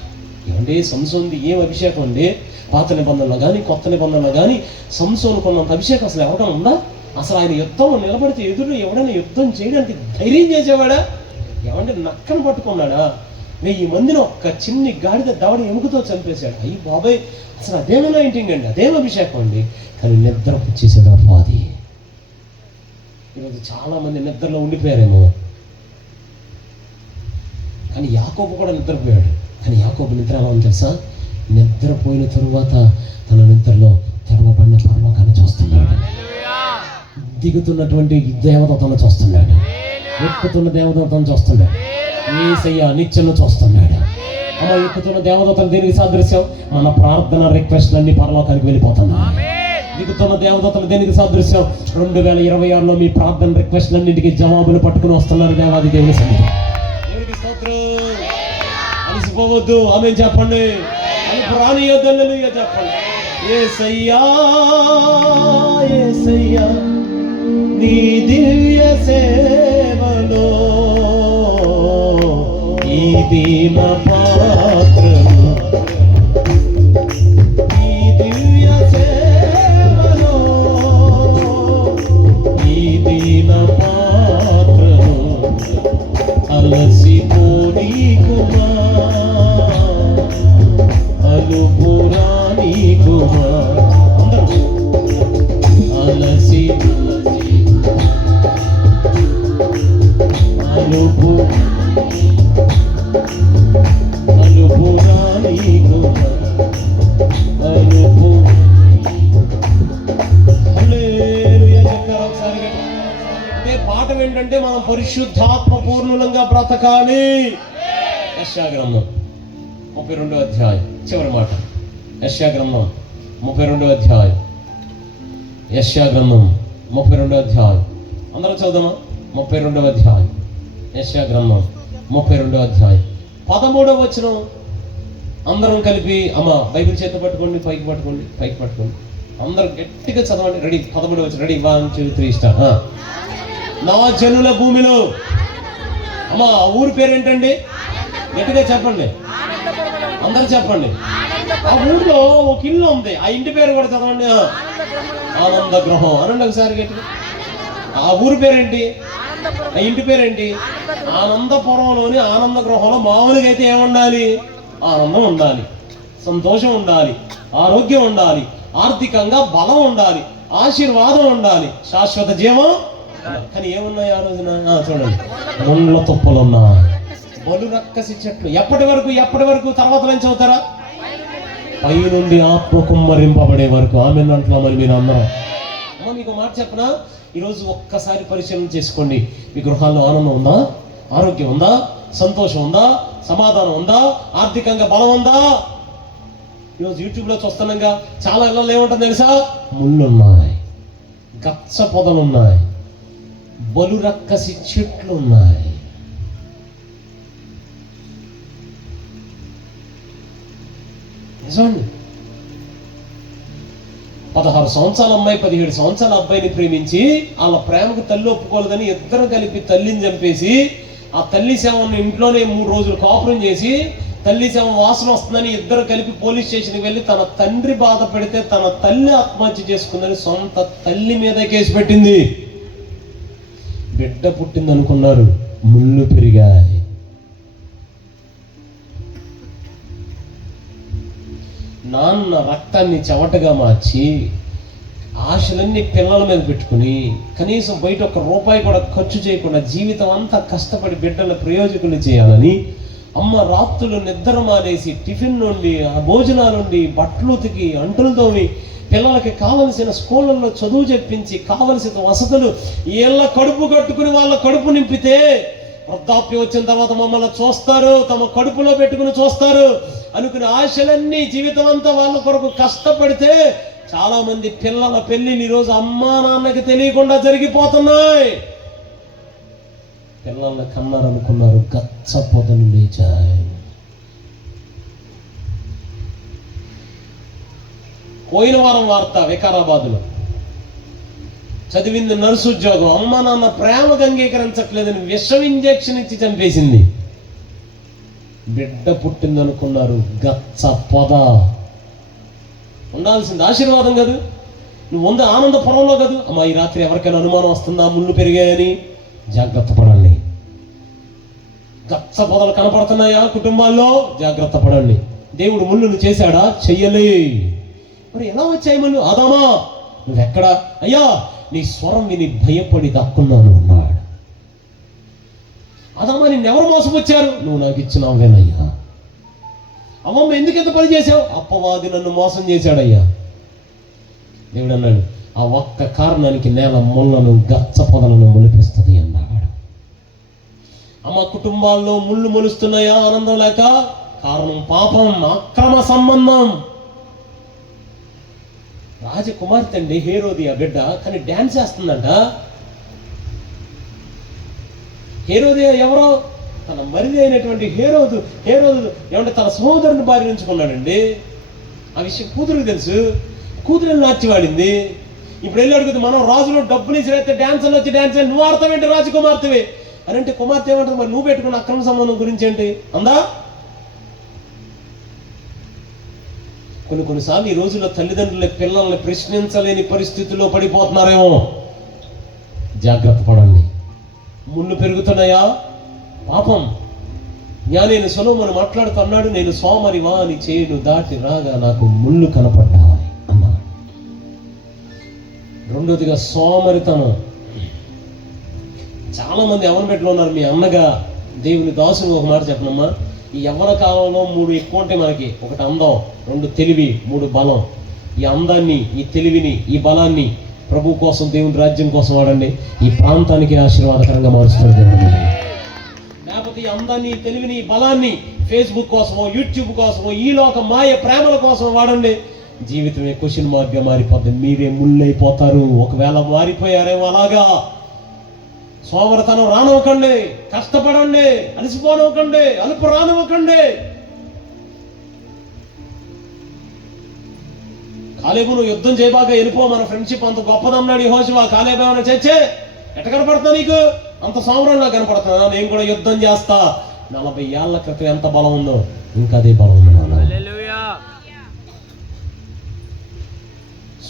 ఏమంటే సంసోన్ది ఏం అభిషేకం అండి? పాత నిబంధనలో కానీ కొత్త నిబంధనలో కానీ సంసోనుకున్నంత అభిషేకం అసలు ఎవరికైనా ఉందా? అసలు ఆయన యుద్ధంలో నిలబడితే ఎదురు ఎవడైనా యుద్ధం చేయడానికి ధైర్యం చేసేవాడా? ఏమంటే నక్కను పట్టుకున్నాడా? 1000 మందిని ఒక్క చిన్ని గాడిద దవడ ఎముకతో చంపేశాడు. అయ్యి బాబాయ్, అసలు అదేమైనా ఇంటింగ్ అండి, అదేం అభిషేకం అండి. కానీ నిద్ర పుచ్చేసాడు అపవాది. ఈరోజు చాలా మంది నిద్రలో ఉండిపోయారేమో. కానీ యాకోబు కూడా నిద్రపోయాడు. కానీ యాకోబు నిద్ర ఎలా ఉంది తెలుసా? నిద్రపోయిన తరువాత తన నిద్రలో తెరవబడిన పరలోకాన్ని చూస్తున్నాడు. దిగుతున్నటువంటి దేవదూతను చూస్తున్నాడు. ఎక్కుతున్న దేవదూతను చూస్తున్నాడు. యేసయ్య నిత్యను చూస్తున్నాడు. అలా ఎక్కుతున్న దేవదూతలు దేనికి సాదృశ్యం? మన ప్రార్థన రిక్వెస్ట్లన్నీ పరలోకానికి వెళ్ళిపోతున్నాయి. దిగుతున్న దేవదూతలు దేనికి సాదృశ్యం? 2026లో మీ ప్రార్థన రిక్వెస్ట్లన్నింటికి జవాబులు పట్టుకుని వస్తున్నారు దేవాది దేవుని సన్నిధి. దేవునికి స్తోత్రం. అలసిపోవద్దు, ఆమె చెప్పండి. అలుపు రానియొద్దు, హల్లెలూయా చెప్పండి. యేసయ్యా యేసయ్యా నీ దివ్య సేవలో ఈ దీన పాత్రను, ఈ దివ్య సేవలో ఈ దీన పాత్రను అలసిపోనీకుమా, అలుపురానీకుమా, అలసి అలుపు అలుపురానీకుమా, అలుపు. హల్లెలూయా చెప్తారా ఒకసారి? అంటే పాఠం ఏంటంటే మనం పరిశుద్ధాత్మ పూర్ణులంగా బ్రతకాలి. యెషయా గ్రంథం 32వ అధ్యాయం చివరి మాట. యెషయా గ్రంథం 32వ అధ్యాయం. యెషయా గ్రంథం 32వ అధ్యాయం. అందరూ చదువుదామా? 32వ అధ్యాయం. యెషయా గ్రంథం 32వ అధ్యాయం 13వ వచనం. అందరం కలిపి అమ్మ బైబిల్ చేత పట్టుకోండి, పైకి పట్టుకోండి, పైకి పట్టుకోండి. అందరూ గట్టిగా చదవండి. రెడీ? 13వ వచనం. రెడీ? 1 2 3 స్టార్ట్. నా జనుల భూమిలో. అమ్మ ఆ ఊరి పేరేంటండి? గట్టిగా చెప్పండి, అందరూ చెప్పండి. ఆ ఊర్లో ఒక ఇల్లు ఉంది, ఆ ఇంటి పేరు కూడా చదవండి. ఆనంద గృహం అనండి ఒకసారి గట్టిగా. ఆ ఊరి పేరేంటి? ఆ ఇంటి పేరేంటి? ఆనందపురంలోని ఆనంద గృహంలో. మామూలుగా అయితే ఏముండాలి? ఆనందం ఉండాలి, సంతోషం ఉండాలి, ఆరోగ్యం ఉండాలి, ఆర్థికంగా బలం ఉండాలి, ఆశీర్వాదం ఉండాలి, శాశ్వత జీవం. కానీ ఏమున్నాయి ఆ రోజున? చూడండి, ముండ్ల తుప్పలు ఉన్నాయి, బలు రక్కసి చెట్లు. ఎప్పటి వరకు? తర్వాత నుంచి అవుతారా? పై నుండి ఆత్మ కుమ్మరింపబడే వరకు. ఆమె అంటున్నా. మరి మీరు అందరూ అమ్మ మీకు మాట చెప్పనా? ఈరోజు ఒక్కసారి పరిశీలన చేసుకోండి. మీ గృహాల్లో ఆనందం ఉందా? ఆరోగ్యం ఉందా? సంతోషం ఉందా? సమాధానం ఉందా? ఆర్థికంగా బలం ఉందా? ఈరోజు యూట్యూబ్లో చూస్తున్నాగా చాలా ఇళ్ళల్లో ఏముంటుంది తెలుసా? ముళ్ళున్నాయి, గచ్చ పొదలున్నాయి, బలు రక్కసి చెట్లు ఉన్నాయి. నిజమండి. 16 సంవత్సరాల అమ్మాయి 17 సంవత్సరాల అబ్బాయిని ప్రేమించి వాళ్ళ ప్రేమకు తల్లి ఒప్పుకోలేదని ఇద్దరు కలిపి తల్లిని చంపేసి ఆ తల్లి శవం ఇంట్లోనే 3 రోజులు కాపురం చేసి తల్లి శవం వాసన వస్తుందని ఇద్దరు కలిపి పోలీస్ స్టేషన్కి వెళ్ళి తన తండ్రి బాధ పెడితే తన తల్లి ఆత్మహత్య చేసుకుందని సొంత తల్లి మీద కేసు పెట్టింది. బిడ్డ పుట్టింది అనుకున్నారు, ముళ్ళు పెరిగాయి. నాన్న రక్తాన్ని చెమటగా మార్చి ఆశలన్నీ పిల్లల మీద పెట్టుకుని కనీసం బయట ₹1 కూడా ఖర్చు చేయకుండా జీవితం అంతా కష్టపడి బిడ్డల ప్రయోజకులు చేయాలని అమ్మ రాత్రులు నిద్ర మానేసి టిఫిన్ నుండి భోజనాలుండి బట్టలు ఉతికి అంటులు తోమి పిల్లలకి కావలసిన స్కూళ్ళల్లో చదువు చెప్పించి కావలసిన వసతులు వీళ్ళ కడుపు కట్టుకుని వాళ్ళ కడుపు నింపితే వృద్ధాప్యం వచ్చిన తర్వాత మమ్మల్ని చూస్తారు, తమ కడుపులో పెట్టుకుని చూస్తారు అనుకునే ఆశలన్నీ జీవితం అంతా వాళ్ళ కొరకు కష్టపడితే చాలా మంది పిల్లల పెళ్లిని ఈరోజు అమ్మా నాన్నకి తెలియకుండా జరిగిపోతున్నాయి. పిల్లల్ని కన్నారు అనుకున్నారు, గచ్చ పొదలు లేచాయి. పోయిన వారం వార్త వికారాబాద్లో చదివింది నర్సు ఉద్యోగం. అమ్మ నాన్న ప్రేమకు అంగీకరించట్లేదని విషం ఇంజెక్షన్ ఇచ్చి చంపేసింది. బిడ్డ పుట్టింది అనుకున్నారు, గచ్చ పొద. ఉండాల్సింది ఆశీర్వాదం కాదు, నువ్వు ఉంది ఆనందపురంలో కాదు. అమ్మా ఈ రాత్రి ఎవరికైనా అనుమానం వస్తుందా ముళ్ళు పెరిగాయని? జాగ్రత్త పడండి. గచ్చ పొదలు కనపడుతున్నాయా కుటుంబాల్లో? జాగ్రత్త పడండి. దేవుడు ముళ్ళును చేశాడా? చెయ్యలే. మరి ఎలా వచ్చాయి ముళ్ళు? ఆదామా నువ్వెక్కడా? అయ్యా నీ స్వరం విని భయపడి దక్కున్నాను అన్నాడు. ఆదామా నిన్నెవరు మోసపుచ్చారు? నువ్వు నాకు ఇచ్చినావేనయ్యా. అమ్మమ్మ ఎందుకు ఎంత పని చేశావు? అప్పవాది నన్ను మోసం చేశాడయ్యా. దేవుడు అన్నాడు, ఆ ఒక్క కారణానికి నేల ముళ్ళను గచ్చ పొదలను మొలిపిస్తుంది అన్నాడు. అమ్మ కుటుంబాల్లో ముళ్ళు మొలుస్తున్నాయా ఆనందం లేక? కారణం పాపం, అక్రమ సంబంధం. రాజకుమార్తె అండి హేరోదియా బిడ్డ, కానీ డ్యాన్స్ చేస్తుందంట. హేరోదియా ఎవరో? తన మరిది అయినటువంటి హేరోదు ఏమంటే తన సహోదరుని భార్య ఉంచుకున్నాడండి. ఆ విషయం కూతురుకి తెలుసు. కూతురు నాచివాడింది. ఇప్పుడు వెళ్ళి అడుగుతుంది, మనం రాజులో డబ్బులు ఇచ్చినైతే డ్యాన్స్ అని వచ్చి డ్యాన్స్ నువ్వు ఆడతావేంటి రాజకుమార్తెవి అని అంటే, కుమార్తె ఏమంటుంది, మరి నువ్వు పెట్టుకున్న అక్రమ సంబంధం గురించి ఏంటి అందా? కొన్నిసార్లు ఈ రోజుల్లో తల్లిదండ్రుల పిల్లల్ని ప్రశ్నించలేని పరిస్థితుల్లో పడిపోతున్నారేమో. జాగ్రత్త పడండి. ముళ్ళు పెరుగుతున్నాయా? పాపం. జ్ఞానైన సొలొమోను మాట్లాడుతున్నాడు, నేను సోమరి వాని చేను దాటి రాగా నాకు ముళ్ళు కనపడ్డాయి అన్నాడు. రెండోదిగా సోమరితనం. చాలా మంది ఎవరు పెట్టులో ఉన్నారు. మీ అన్నగా దేవుని దాసుని ఒక మాట చెప్పనమ్మా, ఈ యవ్వన కాలంలో 3 ఎక్కువ ఉంటాయి మనకి. 1 అందం, 2 తెలివి, 3 బలం. ఈ అందాన్ని, ఈ తెలివిని, ఈ బలాన్ని ప్రభు కోసం, దేవుని రాజ్యం కోసం వాడండి. ఈ ప్రాంతానికి ఆశీర్వాదకరంగా మారుస్తాడు దేవుడు. లేకపోతే ఈ అందాన్ని, ఈ తెలివిని, ఈ బలాన్ని ఫేస్బుక్ కోసమో, యూట్యూబ్ కోసమో, ఈ లోక మాయ ప్రేమల కోసం వాడండి. జీవితమే క్వశ్చన్ మార్క్గా మారిపోద్ది. మీరే ముళ్ళైపోతారు. ఒకవేళ మారిపోయారేమో అలాగా. సోమరతనం రానివ్వకండి, కష్టపడండి, అలసిపోనివ్వకండి, అలుపు రానివ్వకండి. కాలేబు నువ్వు యుద్ధం చేయబాగా వెళ్ళిపో, మన ఫ్రెండ్షిప్ అంత గొప్పదన్నాడు యెహోషువ. కాలేబు ఏమైనా చచ్చే ఎట్ట కనపడుతున్నా నీకు? అంత సోమరంలా కనపడుతున్నా. నేను కూడా యుద్ధం చేస్తా. 40 ఏళ్ల క్రితం ఎంత బలం ఉందో ఇంకా అదే బలం ఉంది.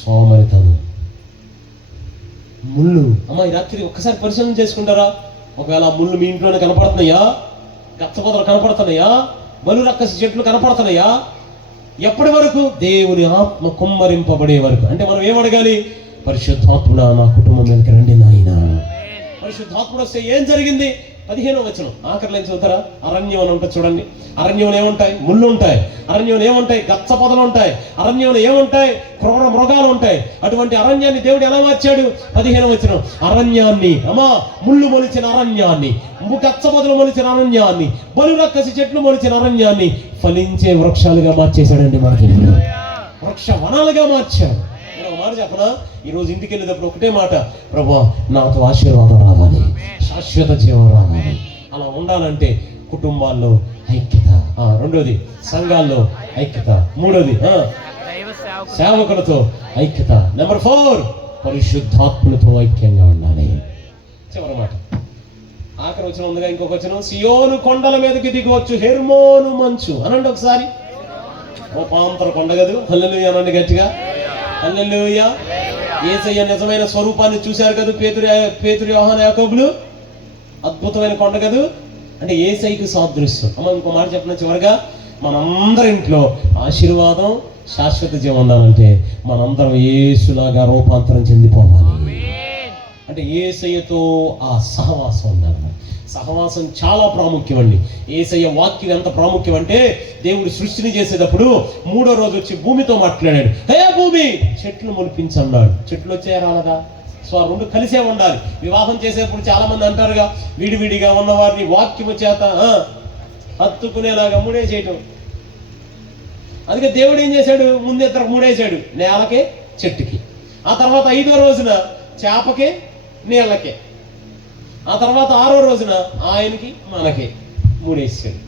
సోమరితనం, ముళ్ళు. అమ్మ ఈ రాత్రి ఒక్కసారి పరిశీలన చేసుకుంటారా? ఒకవేళ ముళ్ళు మీ ఇంట్లోనే కనపడుతున్నాయా? గచ్చపొదలు కనపడుతున్నాయా? బలు రక్కసి చెట్లు కనపడుతున్నాయా? ఎప్పటి వరకు? దేవుని ఆత్మ కుమ్మరింపబడే వరకు. అంటే మనం ఏమడగాలి? పరిశుద్ధాత్ముడా నా కుటుంబం మీదకి రండి నాయనా. పరిశుద్ధాత్ముడు వస్తే ఏం జరిగింది? 15వ వచనం ఆఖరి లైన్ చదువుతారా? అరణ్యం అని ఉంటుంది చూడండి. అరణ్యంలో ఏముంటాయి? ముళ్ళు ఉంటాయి. అరణ్యంలో ఏముంటాయి? గచ్చ పొదలు ఉంటాయి. అరణ్యంలో ఏముంటాయి? క్రూర మృగాలు ఉంటాయి. అటువంటి అరణ్యాన్ని దేవుడు ఎలా మార్చాడు? 15వ వచనం, అరణ్యాన్ని, అమ్మా ముళ్ళు మొలిచిన అరణ్యాన్ని, గచ్చ పొదలు మొలిచిన అరణ్యాన్ని, బలు రక్కసి చెట్లు మొలిచిన అరణ్యాన్ని ఫలించే వృక్షాలుగా మార్చేశాడండి. మన దేవుడు వృక్ష వనాలుగా మార్చాడు. నేను ఒక మాట చెప్పనా? ఈరోజు ఇంటికి వెళ్ళేటప్పుడు ఒకటే మాట, ప్రభువా నాతో ఆశీర్వాదం రావాలి, శాశ్వత జీవం రావాలి. అలా ఉండాలంటే కుటుంబాల్లో ఐక్యత, రెండోది సంఘాల్లో ఐక్యత, మూడోది సేవకులతో ఐక్యత, నెంబర్ 4 పరిశుద్ధాత్మలతో ఐక్యంగా ఉండాలి. చివరి మాట ఆఖరి వచ్చిన ఉందిగా, ఇంకొక వచ్చిన, సియోను కొండల మీదకి దిగవచ్చు హెర్మోను మంచు అనండి ఒకసారి. రూపాంతర కొండ కదూ. హల్లెలూయా అనండి గట్టిగా. హల్లెలూయా. యేసయ్య నిజమైన స్వరూపాన్ని చూశారు కదా పేతురు యోహాను యాకోబులు. అద్భుతమైన కొండ కదూ. అంటే యేసయ్యకు సాదృశ్యం. అమ్మ ఇంకో మాట చెప్పిన చివరిగా, మనందరి ఇంట్లో ఆశీర్వాదం, శాశ్వత జీవం ఉండాలంటే మనందరం యేసులాగా రూపాంతరం చెందిపోవాలి. అంటే యేసయ్యతో ఆ సహవాసం ఉండాలి. సహవాసం చాలా ప్రాముఖ్యం అండి. యేసయ్య వాక్యం ఎంత ప్రాముఖ్యం అంటే, దేవుడు సృష్టిని చేసేటప్పుడు 3వ రోజు వచ్చి భూమితో మాట్లాడాడు. హే భూమి చెట్లు మొలిపించన్నాడు. చెట్లు వచ్చాయా రాలదా? సో ఆ రెండు కలిసే ఉండాలి. వివాహం చేసేప్పుడు చాలా మంది అంటారుగా, విడివిడిగా ఉన్నవారిని వాక్యము చేత హత్తుకునేలాగా ముడేసేయటం. అందుకే దేవుడు ఏం చేశాడు, ముందు ఇద్దరు ముడేశాడు, నేలకే చెట్టుకి. ఆ తర్వాత 5వ రోజున చేపకే నీళ్ళకే. ఆ తర్వాత 6వ రోజున ఆయనకి మనకి ముడేసాడు.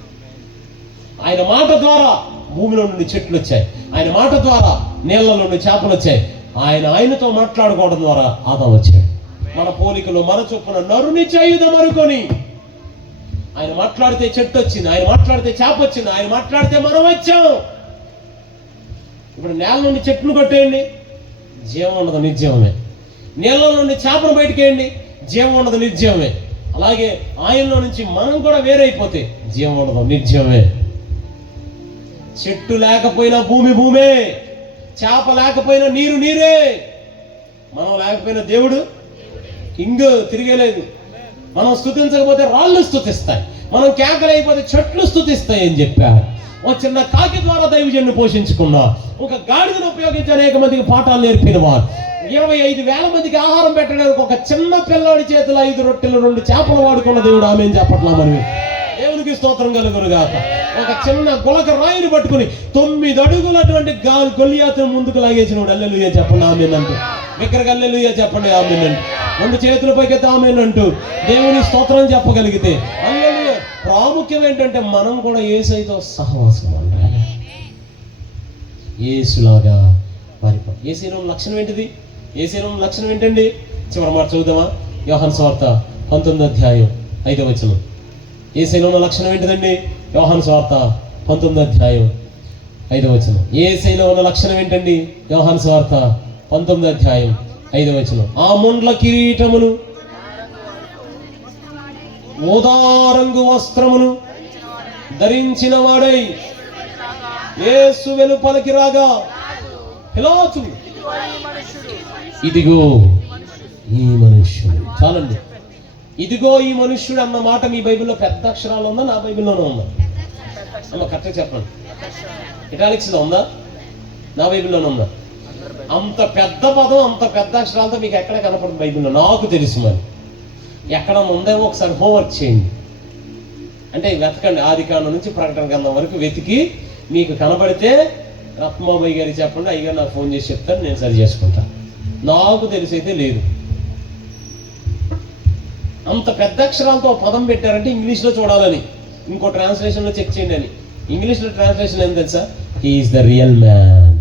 ఆయన మాట ద్వారా భూమిలో నుండి చెట్లు వచ్చాయి, ఆయన మాట ద్వారా నీళ్ళలో నుండి చేపలు వచ్చాయి, ఆయనతో మాట్లాడుకోవడం ద్వారా ఆదాము వచ్చాడు. మన పోలికలో మన చొప్పున నరుని చేయుదాం అనుకొని ఆయన మాట్లాడితే చెట్టు వచ్చింది, ఆయన మాట్లాడితే చేప వచ్చింది, ఆయన మాట్లాడితే మనం వచ్చాం. ఇప్పుడు నేల నుండి చెట్టును కొట్టేయండి, జీవం ఉండదు, నిర్జీవమే. నీళ్ళ నుండి చేపను బయటకేయండి, జీవం ఉండదు, నిర్జీవమే. అలాగే ఆయనలో నుంచి మనం కూడా వేరైపోతే జీవం ఉండదు, నిర్జీవమే. చెట్టు లేకపోయినా భూమి భూమే, చేప లేకపోయినా నీరు నీరే, మనం లేకపోయినా దేవుడు ఇంగు తిరిగేలేదు. మనం స్తుతించకపోతే రాళ్ళు స్తుతిస్తాయి, మనం కేకలైపోతే చెట్లు స్తుతిస్తాయి అని చెప్పారు. ఒక చిన్న కాకి ద్వారా దైవజనుని పోషించుకున్నా, ఒక గాడిదను ఉపయోగించి అనేక మందికి పాఠాలు నేర్పిన వారు, 25,000 మందికి ఆహారం పెట్టడానికి ఒక చిన్న పిల్లాడి చేతిలో 5 రొట్టెలు 2 చేపలు వాడుకున్న దేవుడు ఆమేన్ చెప్పట్లా? మరి దేవునికి స్తోత్రం కలుగునుగాక. ఒక చిన్న గులక రాయిని పట్టుకుని 9 అడుగులటువంటి గొల్లియాతును ముందుకు లాగేసినోడు హల్లెలూయా చెప్పండి ఆమేన్ అంటూ. దగ్గరగా హల్లెలూయా చెప్పండి ఆమేన్ అంటూ. 2 చేతుల పైకెత్తి ఆమేన్ అంటూ దేవుని స్తోత్రం చెప్పగలిగితే హల్లెలూయా. ప్రాముఖ్యం ఏంటంటే మనం కూడా యేసుతో సహవాసం ఉండాలి, యేసులాగా మారిపోవాలి. యేసులో లక్షణం ఏంటిది? యేసులో లక్షణం ఏంటండి? చివరి మాట చదువుదామా? యోహాను సువార్త 19వ అధ్యాయం 5వ వచనం. యేసులో ఉన్న లక్షణం ఏంటిదండి? యోహాను సువార్త 19వ అధ్యాయం 5వ వచనం. యేసులో ఉన్న లక్షణం ఏంటండి? యోహాను సువార్త 19వ అధ్యాయం 5వ వచనం. ఆ ముండ్ల కిరీటమును ఊదారంగు వస్త్రమును ధరించిన వాడై యేసు వెలుపలికి రాగా పిలాతు, ఇదిగో ఈ మనుష్యుడు. చాలండి, ఇదిగో ఈ మనుష్యుడు అన్న మాట మీ బైబిల్లో పెద్ద అక్షరాలు ఉందా? నా బైబిల్లోనే ఉందా? అమ్మ కరెక్ట్గా చెప్పండి. ఇటాలిక్స్లో ఉందా? నా బైబిల్లోనే ఉందా? అంత పెద్ద పదం, అంత పెద్ద అక్షరాలతో మీకు ఎక్కడ కనపడుతుంది బైబిల్లో? నాకు తెలుసు. మరి ఎక్కడ ఉందేమో ఒకసారి హోంవర్క్ చేయండి. అంటే వెతకండి, ఆదికాండం నుంచి ప్రకటన గ్రంథం వరకు వెతికి మీకు కనబడితే రత్మాబాయి గారికి చెప్పండి, అయ్యగారు నాకు ఫోన్ చేసి చెప్తాను, నేను సరి చేసుకుంటాను. నాకు తెలిసైతే లేదు. అంత పెద్ద అక్షరాలతో పదం పెట్టారంటే ఇంగ్లీష్లో చూడాలని, ఇంకో ట్రాన్స్లేషన్లో చెక్ చేయండి అని. ఇంగ్లీష్లో ట్రాన్స్లేషన్ ఏం తెలుసా? He is the real man.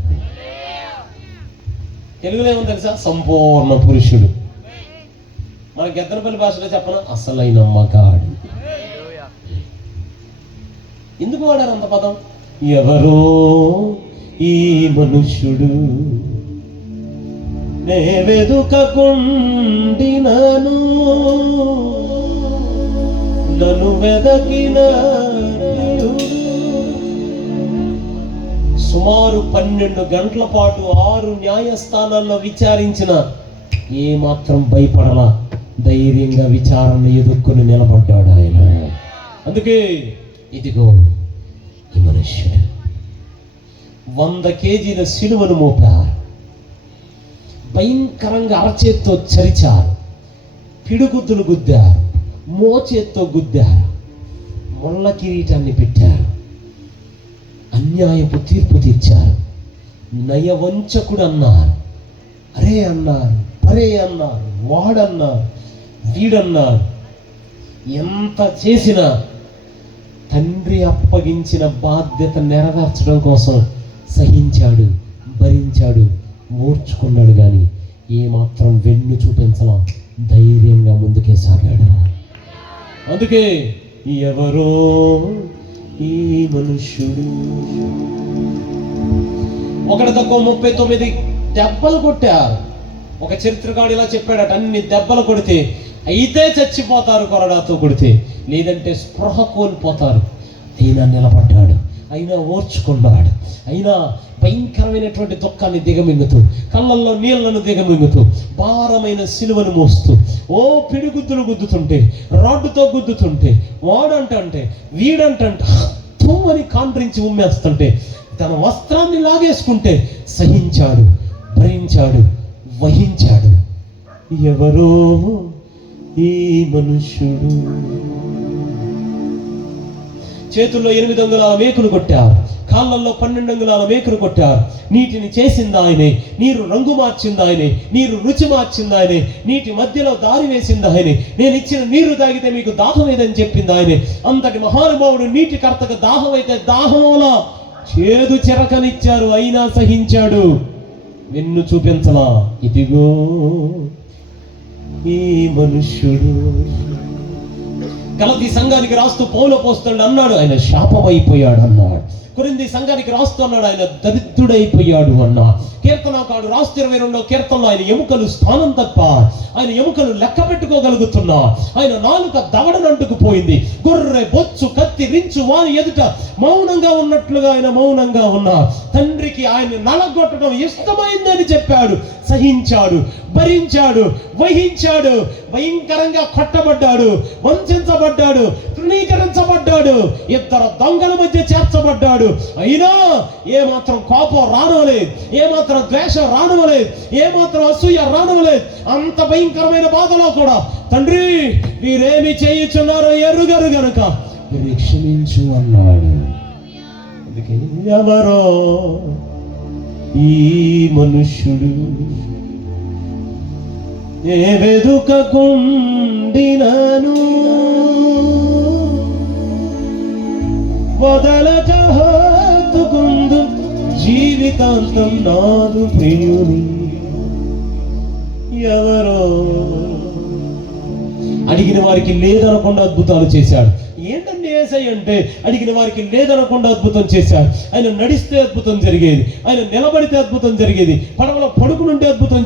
తెలుగులో ఏమో తెలుసా? సంపూర్ణ పురుషుడు. మన గెద్దనపల్లి భాషలో చెప్పను, అసలైన మగాడు. ఎందుకు వాడారు అంత పదం? ఎవరో ఈ మనుష్యుడు నే వెదుకకుండినను, నన్ను వెదకిన సుమారు 12 గంటల పాటు 6 న్యాయస్థానాల్లో విచారించిన ఏ మాత్రం భయపడలా, ధైర్యంగా విచారణ ఎదుర్కొని నిలబడ్డాడు ఆయన. అందుకే ఇదిగో ఈ మనుష్యుడు. 100 కేజీల సిలువను మోపారు, భయంకరంగా అరచేత్తో చరిచారు, పిడుగుద్దులు గుద్దారు, మోచేత్తో గుద్దారు, ముళ్ళ కిరీటాన్ని పెట్టారు, అన్యాయపు తీర్పు తీర్చారు, నయవంచకుడు అన్నారు, అరే అన్నారు, పరే అన్నారు, వాడన్నారు, వీడన్నారు. ఎంత చేసినా తండ్రి అప్పగించిన బాధ్యత నెరవేర్చడం కోసం సహించాడు, భరించాడు, ఓర్చుకున్నాడు. కానీ ఏమాత్రం వెన్ను చూపించలా, ధైర్యంగా ముందుకే సాగాడు. అందుకే ఎవరో ఈ మనుష్యుడు. ఒకటి తక్కువ 39 దెబ్బలు కొట్టారు. ఒక చరిత్రకారుడు ఇలా చెప్పాడట, అన్ని దెబ్బలు కొడితే అయితే చచ్చిపోతారు కొరడాతో కొడితే, లేదంటే స్పృహ కోల్పోతారు. అయినా నిలబడ్డాడు, అయినా ఓర్చుకున్నాడు, అయినా భయంకరమైనటువంటి దుఃఖాన్ని దిగమింగుతూ, కళ్ళల్లో నీళ్లను దిగమింగుతూ, భారమైన సిలువను మోస్తూ, ఓ పిడిగుద్దులు గుద్దుతుంటే, రాడ్డుతో గుద్దుతుంటే, వాడంటే వీడంటే తూమని కాండ్రించి ఉమ్మేస్తుంటే, తన వస్త్రాన్ని లాగేసుకుంటే సహించాడు, భరించాడు, వహించాడు. ఎవరో ఈ మనుష్యుడు. చేతుల్లో 8 అంగుళాల మేకులు కొట్టారు, కాళ్ళల్లో 12 అంగుళాల మేకులు కొట్టారు. నీటిని చేసింది ఆయనే, నీరు రంగు మార్చింది ఆయనే, నీరు రుచి మార్చింది ఆయనే, నీటి మధ్యలో దారి వేసింది ఆయనే. నేను ఇచ్చిన నీరు తాగితే మీకు దాహం ఏదని చెప్పింది ఆయనే. అంతటి మహానుభావుడు నీటికర్తకు దాహం అయితే దాహంలా చేదు చెరకనిచ్చారు, అయినా సహించాడు. వెన్ను చూపించలా, ఇదిగో ఈ మనుష్యుడు. గలతీ సంఘానికి రాస్తూ పౌలు అపోస్తలుడు అన్నాడు, ఆయన శాపమైపోయాడు అన్నాడు. కొరింథీ సంఘానికి రాస్తూ అన్నాడు, ఆయన దరిద్రుడైపోయాడు అన్నాడు. కీర్తనకారుడు రాస్తూ 22వ కీర్తనలో ఆయన ఎముకలు స్థానం తప్ప ఆయన ఎముకలు లెక్క పెట్టుకోగలుగుతున్నా, ఆయన నాలుక దవడనంటుకుపోయింది. గొర్రె బొచ్చు కత్తి రించు వాని ఎదుట మౌనంగా ఉన్నట్లుగా ఆయన మౌనంగా ఉన్నా. తండ్రికి ఆయన నలగొట్టడం ఇష్టమైందని చెప్పాడు, సహించాడు, భరించాడు, వహించాడు. భయంకరంగా కొట్టబడ్డాడు, వంచబడ్డాడు, తృణీకరించబడ్డాడు, 2 దొంగల మధ్య చేర్చబడ్డాడు. అయినా ఏమాత్రం కోపం రానవలేదు, ఏమాత్రం ద్వేషం రానవలేదు, ఏమాత్రం అసూయ రానవలేదు. అంత భయంకరమైన బాధలో కూడా తండ్రి వీరేమి చేయుచున్నారో ఎరుగరు గనుక వీరిని క్షమించు అన్నాడు. అందుకే ఎవరో ఈ మనుష్యుడు, ఏ వెదుకకుండినను వదలక హత్తుకుందు జీవితాంతం నాదు ప్రియుని. ఎవరో అడిగిన వారికి లేదనకుండా అద్భుతాలు చేశాడు. ఏంటండి యేసయ్య అంటే? అడిగిన వారికి లేదనకుండా అద్భుతం చేశాడు. ఆయన నడిస్తే అద్భుతం జరిగేది, ఆయన నిలబడితే అద్భుతం జరిగేది, పడవలో పడుకునుంటే అద్భుతం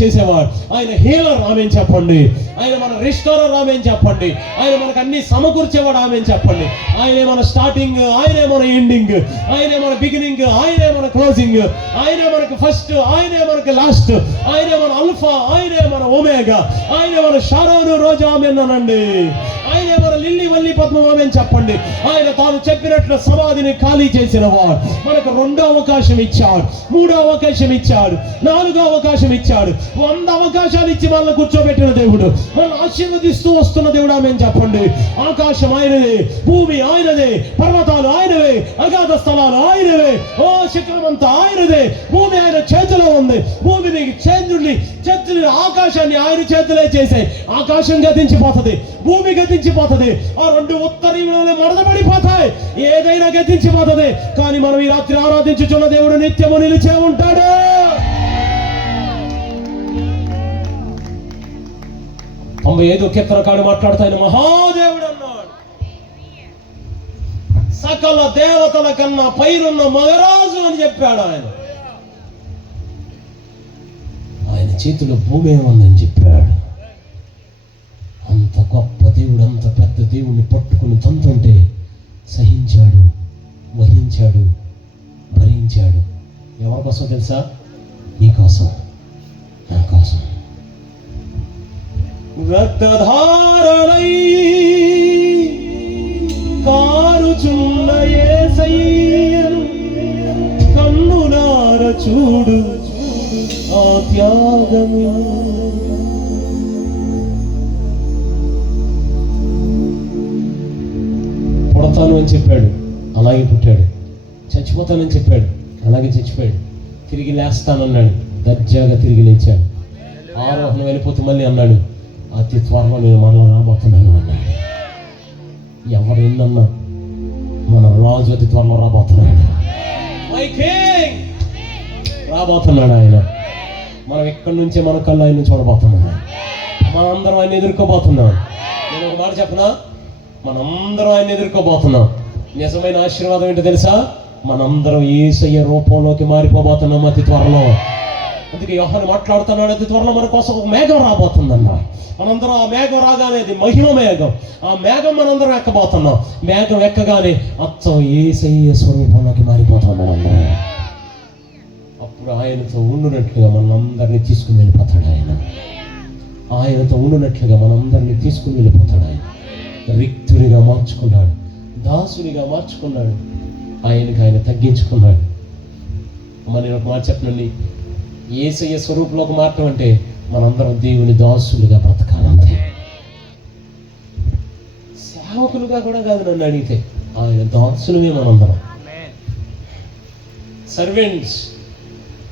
చేసేవాడు. ఆయన హీలర్ ఆమెను చెప్పండి, ఆయన మన రిస్టోరర్ ఆమెను చెప్పండి, ఆయన మనకు అన్ని సమకూర్చేవాడు ఆమెను చెప్పండి. ఆయనే మన స్టార్టింగ్, ఆయనే మన ఎండింగ్, ఆయనే మన బిగినింగ్, ఆయనే మన క్లోజింగ్, ఆయనే మనకు ఫస్ట్, ఆయనే మనకు లాస్ట్, ఆయనే మన అల్ఫా, ఆయనే మన ఒమేగా, ఆయనే మన షారోను రోజు ఆమెన్ అనండి, ఆయనే మన లిల్లీ వల్లి పద్మం ఆమెన్ చెప్పండి. ఆయన తాను చెప్పినట్లు సమాధిని ఖాళీ చేసిన వాడు. మనకు 2వ అవకాశం ఇచ్చాడు, 3వ అవకాశం ఇచ్చాడు, 4వ అవకాశం ఇచ్చాడు. 100 అవకాశాలు ఇచ్చి మనల్ని కూర్చోబెట్టిన దేవుడు, మనల్ని ఆశీర్వదిస్తూ వస్తున్న దేవుడు ఆమెన్ చెప్పండి. ఆకాశం ఆయనదే, భూమి ఆయనదే, పర్వతాలు ఆయనవే, అగాధ స్థలాలు ఆయనవే, ఓ శిఖరమంతా ఆయనదే. భూమి ఆయన చేతిలో ఉంది, భూమిని చంద్రుని చెట్టుని ఆకాశాన్ని ఆయన చేతులే చేసే. ఆకాశం గతించిపోతుంది, భూమి గతించిపోతుంది, ఆ 2 ఉత్తరీయులు మడతపడిపోతాయి, ఏదైనా గతించిపోతుంది. కానీ మనం ఈ రాత్రి ఆరాధించుచున్న దేవుడు నిత్యము నిలిచే ఉంటాడు. తొంభై 5వ కీర్తనకారుడు మాట్లాడుతూ ఆయన మహాదేవుడు అన్నాడు. సకల దేవతల కన్నా పైనున్న మగరాజు అని చెప్పాడు. ఆయన చేతిలో భూమి ఏముందని చెప్పాడు. అంత గొప్ప దేవుడు, అంత పెద్ద దేవుడిని పట్టుకుని తంతుంటే సహించాడు, వహించాడు, భరించాడు. ఎవరి కోసం తెలుసా? నీ కోసం, నా కోసం. రక్తధారలై కారుచున్న యేసయ్యను కన్నులార చూడు ఆ త్యాగము. పుడతాను అని చెప్పాడు, అలాగే పుట్టాడు. చచ్చిపోతానని చెప్పాడు, అలాగే చచ్చిపోయాడు. తిరిగి లేస్తానన్నాడు, దర్జాగా తిరిగి లేచాడు. ఆరోహణ వెళ్ళిపోతూ మళ్ళీ అన్నాడు, అతి త్వరలో నేను మరలా రాబోతున్నాను అన్నాడు. ఎవరు ఎన్నన్నా మన రాజు అతి త్వరలో రాబోతున్నాడు, రాబోతున్నాడు ఆయన. మనం ఎక్కడి నుంచే మన కళ్ళు ఆయన చూడబోతున్నాడు. మనందరం ఆయన ఎదుర్కోబోతున్నాం. నేను ఒక మాట చెప్పనా, మనందరం ఆయన ఎదుర్కోబోతున్నాం. నిజమైన ఆశీర్వాదం ఏంటో తెలుసా? మనందరం యేసయ్య రూపంలోకి మారిపోబోతున్నాం అతి త్వరలో. అందుకే యోహాను మాట్లాడుతున్నాడు, అతి త్వరలో మన కోసం ఒక మేఘం రాబోతుందన్న. మనందరం ఆ మేఘం రాగానే, అది మహిమ మేఘం, ఆ మేఘం మనందరం ఎక్కబోతున్నాం. మేఘం ఎక్కగానే అచ్చం యేసయ్య స్వరూపంలోకి మారిపోతాం మనందరం. అప్పుడు ఆయనతో ఉండునట్లుగా మనందరినీ తీసుకుని వెళ్ళిపోతాడు ఆయన. ఆయనతో ఉండునట్లుగా మనందరినీ తీసుకుని వెళ్ళిపోతాడు ఆయన. రిక్తునిగా మార్చుకున్నాడు, దాసునిగా మార్చుకున్నాడు, ఆయనకి ఆయన తగ్గించుకున్నాడు. మరి నేను ఒక మాట చెప్పనండి, యేసయ్య స్వరూపంలోకి మారటం అంటే మనందరం దేవుని దాసులుగా బ్రతకాలంటే, సేవకులుగా కూడా కాదు. నన్ను అడిగితే ఆయన దాసులమే మనందరం. Servants,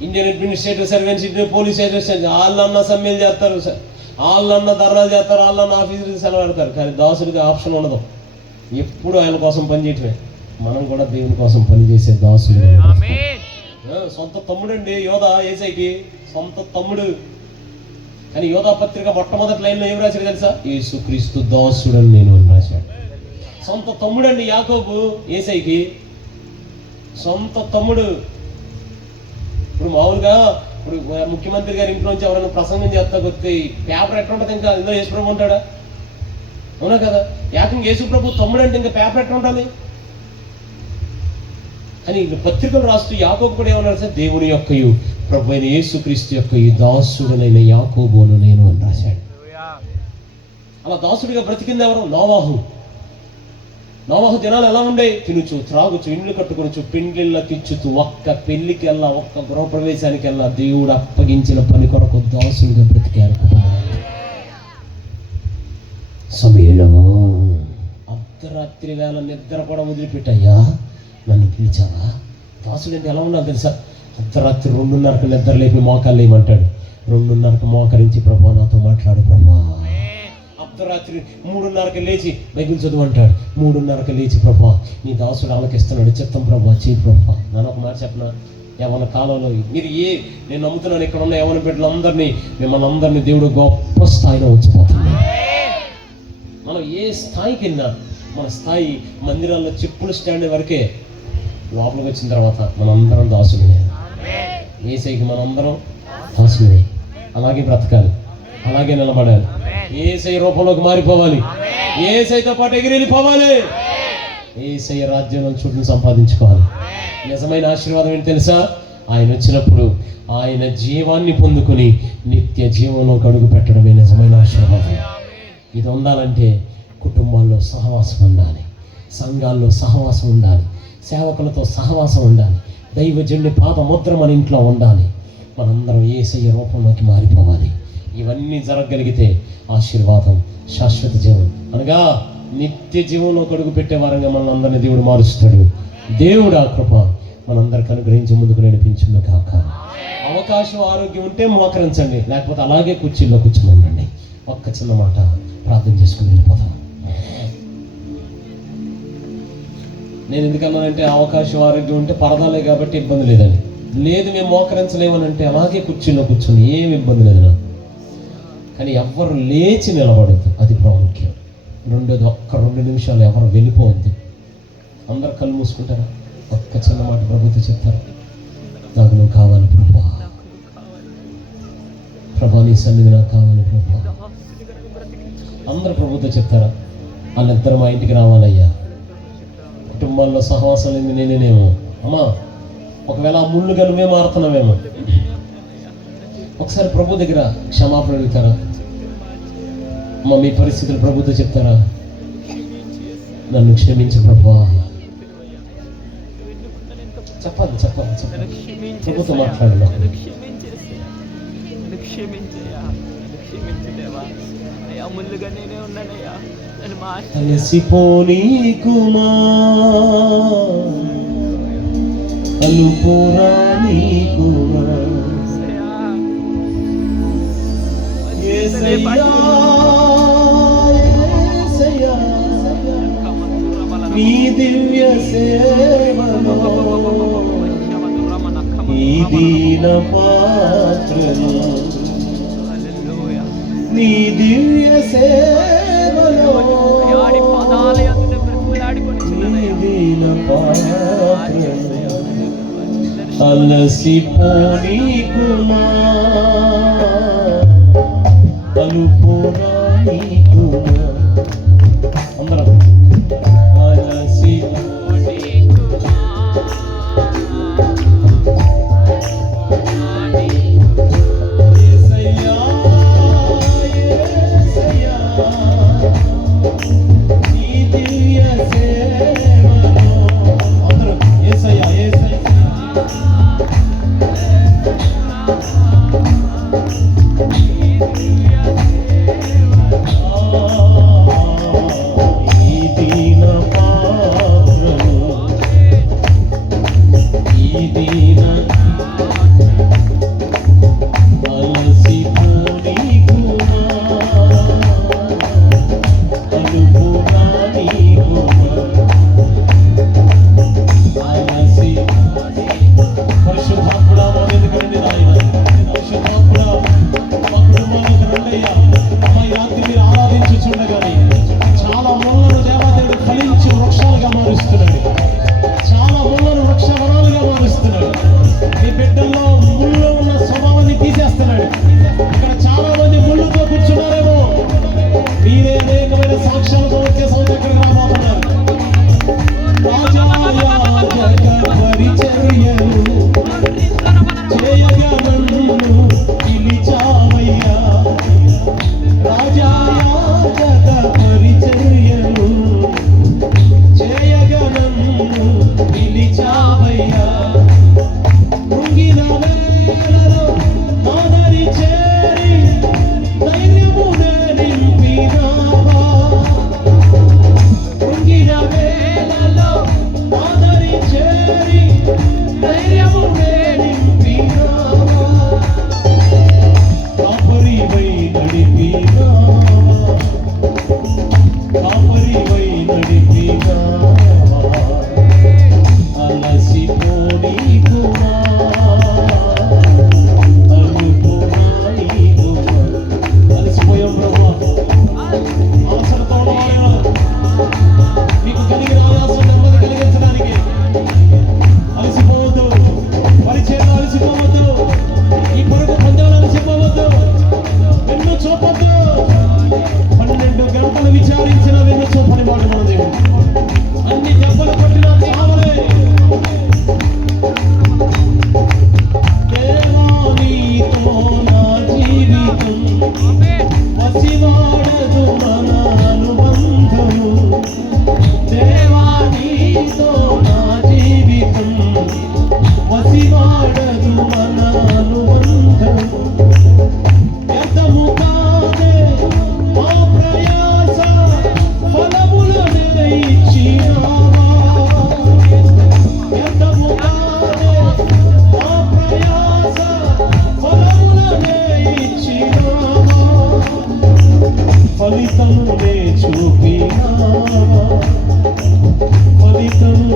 Indian administrative servants, Indian police agency, వాళ్ళన్నా సమ్మెలు చేస్తారు, వాళ్ళన్నా ధర్నాలు చేస్తారు, వాళ్ళన్నా ఆఫీసులకు సెలవు పెడతారు. కానీ దాసుడిగా ఆప్షన్ ఉండదు. ఎప్పుడు ఆయన కోసం పనిచేయటమే. మనం కూడా దేవుని కోసం పనిచేసే దాసులు. సొంత తమ్ముడు అండి యోధా, యేసయ్యకి సొంత తమ్ముడు. కానీ యోధా పత్రిక మొట్టమొదటి లైన్లో ఏం రాశాడు తెలుసా? యేసుక్రీస్తు దాసుడని నేను అని రాశాడు. సొంత తమ్ముడు అండి యాకోబు, యేసయ్యకి సొంత తమ్ముడు. ఇప్పుడు మామూలుగా ఇప్పుడు ముఖ్యమంత్రి గారి ఇంట్లో నుంచి ఎవరైనా ప్రసంగం చేస్తా కొద్ది పేపర్ ఎట్లా ఉంటుంది? ఇంకా ఇందులో యేసుప్రభు ఉంటాడా? అవునా కదా? ఏకంగా యేసుప్రభు తమ్ముడు అంటే ఇంకా పేపర్ ఎట్లా ఉంటుంది? కానీ పత్రికలు రాస్తూ యాకోబు కూడా ఏమన్నారు సార్? దేవుని యొక్కయు ప్రభు అయిన యేసుక్రీస్తు యొక్క ఈ దాసుడనైన యాకోబును నేను అని రాశాడు. అలా దాసుడిగా బ్రతికింది ఎవరు? నోవాహు. నోవాహు దినాలు ఎలా ఉండే? తినుచు, త్రాగుచు, ఇండ్లు కట్టుకొనుచు, పిండిళ్ళకి ఇచ్చుతూ, ఒక్క పెళ్లికి వెళ్ళా, ఒక్క గృహప్రవేశానికి వెళ్ళా, దేవుడు అప్పగించిన పని కొరకు దాసుడిగా బ్రతికారు. సమయంలో అర్ధరాత్రి వేళ నిద్ర కూడా వదిలిపెట్టయ్యా, నన్ను పిలిచావా? దాసుడు అంటే ఎలా ఉండాలి తెలుసా? అర్ధరాత్రి 2:30కి నిద్ర లేపి మోకాలు లేమంటాడు. 2:30కి మోకరించి ప్రభా నాతో మాట్లాడు ప్రభా. అర్ధరాత్రి 3:30కి లేచి బైబిల్ చదువు అంటాడు. 3:30కి లేచి ప్రభా నీ దాసుడు ఆలకిస్తున్నాడు, చిత్తం ప్రభా చేయి ప్రభా. నన్ను ఒక మాట చెప్పనా? యవ్వన కాలంలో మీరు నేను నమ్ముతున్నాను, ఇక్కడ ఉన్న యవ్వన బిడ్డలందరినీ, మిమ్మల్ని అందరినీ దేవుడు గొప్ప స్థాయిలో ఉంచిపోతున్నాడు. మనం ఏ స్థాయికి వెళ్ళినా మన స్థాయి మందిరాల్లో చెప్పులు స్టాండ్ వరకే. లోపలికి వచ్చిన తర్వాత మనందరం దాసులే. యేసయ్యకి మనందరం దాసులే. అలాగే బ్రతకాలి, అలాగే నిలబడాలి, యేసయ్య రూపంలోకి మారిపోవాలి, యేసయ్యతో పాటు ఎగిరెళ్ళిపోవాలి, యేసయ్య రాజ్యంలో చోటును సంపాదించుకోవాలి. నిజమైన ఆశీర్వాదం ఏంటి తెలుసా? ఆయన వచ్చినప్పుడు ఆయన జీవాన్ని పొందుకొని నిత్య జీవంలోకి అడుగు పెట్టడమే నిజమైన ఆశీర్వాదం. ఇది ఉండాలంటే కుటుంబాల్లో సహవాసం ఉండాలి, సంఘాల్లో సహవాసం ఉండాలి, సేవకులతో సహవాసం ఉండాలి, దైవజనుడి పాద ముద్ర మన ఇంట్లో ఉండాలి. మనందరం యేసయ్య రూపంలోకి మారిపోవాలి. ఇవన్నీ జరగగలిగితే ఆశీర్వాదం, శాశ్వత జీవం అనగా నిత్య జీవంలో అడుగు పెట్టే వారంగా మన అందరినీ దేవుడు మారుస్తాడు. దేవుడు ఆ కృప మనందరికి అనుగ్రహించి ముందుకు నడిపించును కాక. అవకాశం, ఆరోగ్యం ఉంటే మోకరించండి, లేకపోతే అలాగే కుర్చీల్లో కూర్చుని ఉండండి. ఒక్క చిన్న మాట ప్రార్థన చేసుకుని వెళ్ళిపోతాం. నేను ఎందుకన్నానంటే అవకాశం, ఆరోగ్యం ఉంటే పరదాలే కాబట్టి ఇబ్బంది లేదని. లేదు మేము మోకరించలేమని అంటే అలాగే కుర్చీలో కూర్చొని ఏమి ఇబ్బంది లేదు నాకు. కానీ ఎవ్వరు లేచి నిలబడద్దు, అది ప్రాముఖ్యం. రెండోది, ఒక్క 2 నిమిషాలు ఎవరు వెళ్ళిపోవద్దు. అందరు కళ్ళు మూసుకుంటారా? ఒక్క చిన్న మాట ప్రభుత్వం చెప్తారు, నాకు నువ్వు కావాలి ప్రభా, ప్రభా నీ సన్నిధి నాకు కావాలి ప్రభా. అందరు ప్రభుత్వం చెప్తారా? వాళ్ళిద్దరు మా ఇంటికి రావాలయ్యా. కుటుంబాల్లో సహవాసం లేని నేనేనేమో అమ్మా, ఒకవేళ ఆ ముళ్ళుగా నువ్వే మారుతున్నావేమో. ఒకసారి ప్రభు దగ్గర క్షమాపణ అడుగుతారా? అమ్మ మీ పరిస్థితులు ప్రభుతో చెప్తారా? నన్ను క్షమించు ప్రభా. చెప్పండి ప్రభుతో మాట్లాడలా. అలసిపోనీ కుమా అలుపురానీ కుమా యేసయ్యా యేసయ్యా నీ దివ్య సేవలో ఈ దీన పాత్రలో నీ దివ్య సేవలో నీ దీన పాత్రలో అలసిపోనీ కుమా అలుపురానీ కుమా. అందరం అలసిపోనీ కుమా యేసయ్యా యేసయ్యా నీ దివ్య సేవలో. అందరం యేసయ్యా యేసయ్యా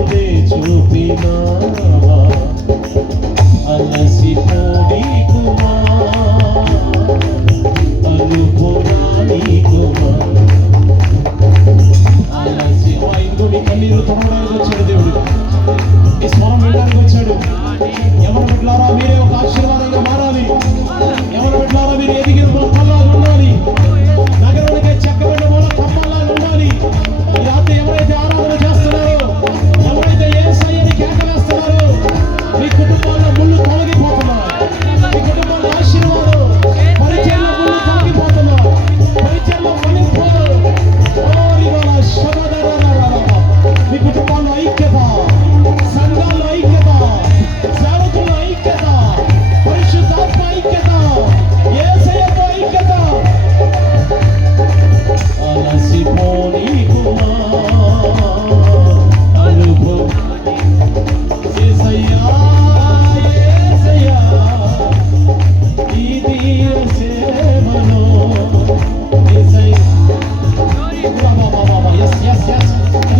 ముందే చూపినా అలసిపోని కుమా అనుభవాని కుమా అలసి ఇంకో మీ కన్నీరు తొడవడానికి వచ్చాడు దేవుడు, ఈ స్వరం వినడానికి వచ్చాడు. ఎవరు బిడ్డలారా మీరే ఒక ఆశీర్వాదంగా మారాలి. ఎవరు బిడ్డలారా మీరు ఎదిగిన మొక్కల్లాగా ఉండాలి. నగరానికి చెక్కబడిన మూల కమ్మల్లాగా ఉండాలి. ఈ రాత్రి ఎవరైతే ఆరాధన చేస్తున్నారో, ఎవరైతే యేసయ్యని కేకవేస్తున్నారో, మీ కుటుంబాల్లో ముళ్ళు తొలగిపోతున్నారు. మీ కుటుంబాల్లో ఆశీర్వాదం, పరిచయంలో ముళ్ళు తొలగిపోతున్నారు. పరిచయంలో మణిపోదు. మీ కుటుంబాల్లో ఐక్యత, సంఘాల్లో ఐక్యత, సేవకుల్లో ఐక్యత, పరిశుద్ధాత్మ ఐక్యత, యేసయ్యతో ఐక్యత. అలసిపోని కుమా అనుభవం యేసయ్యా యేసయ్యా ఈ దీన సేవలో యేసయ్యా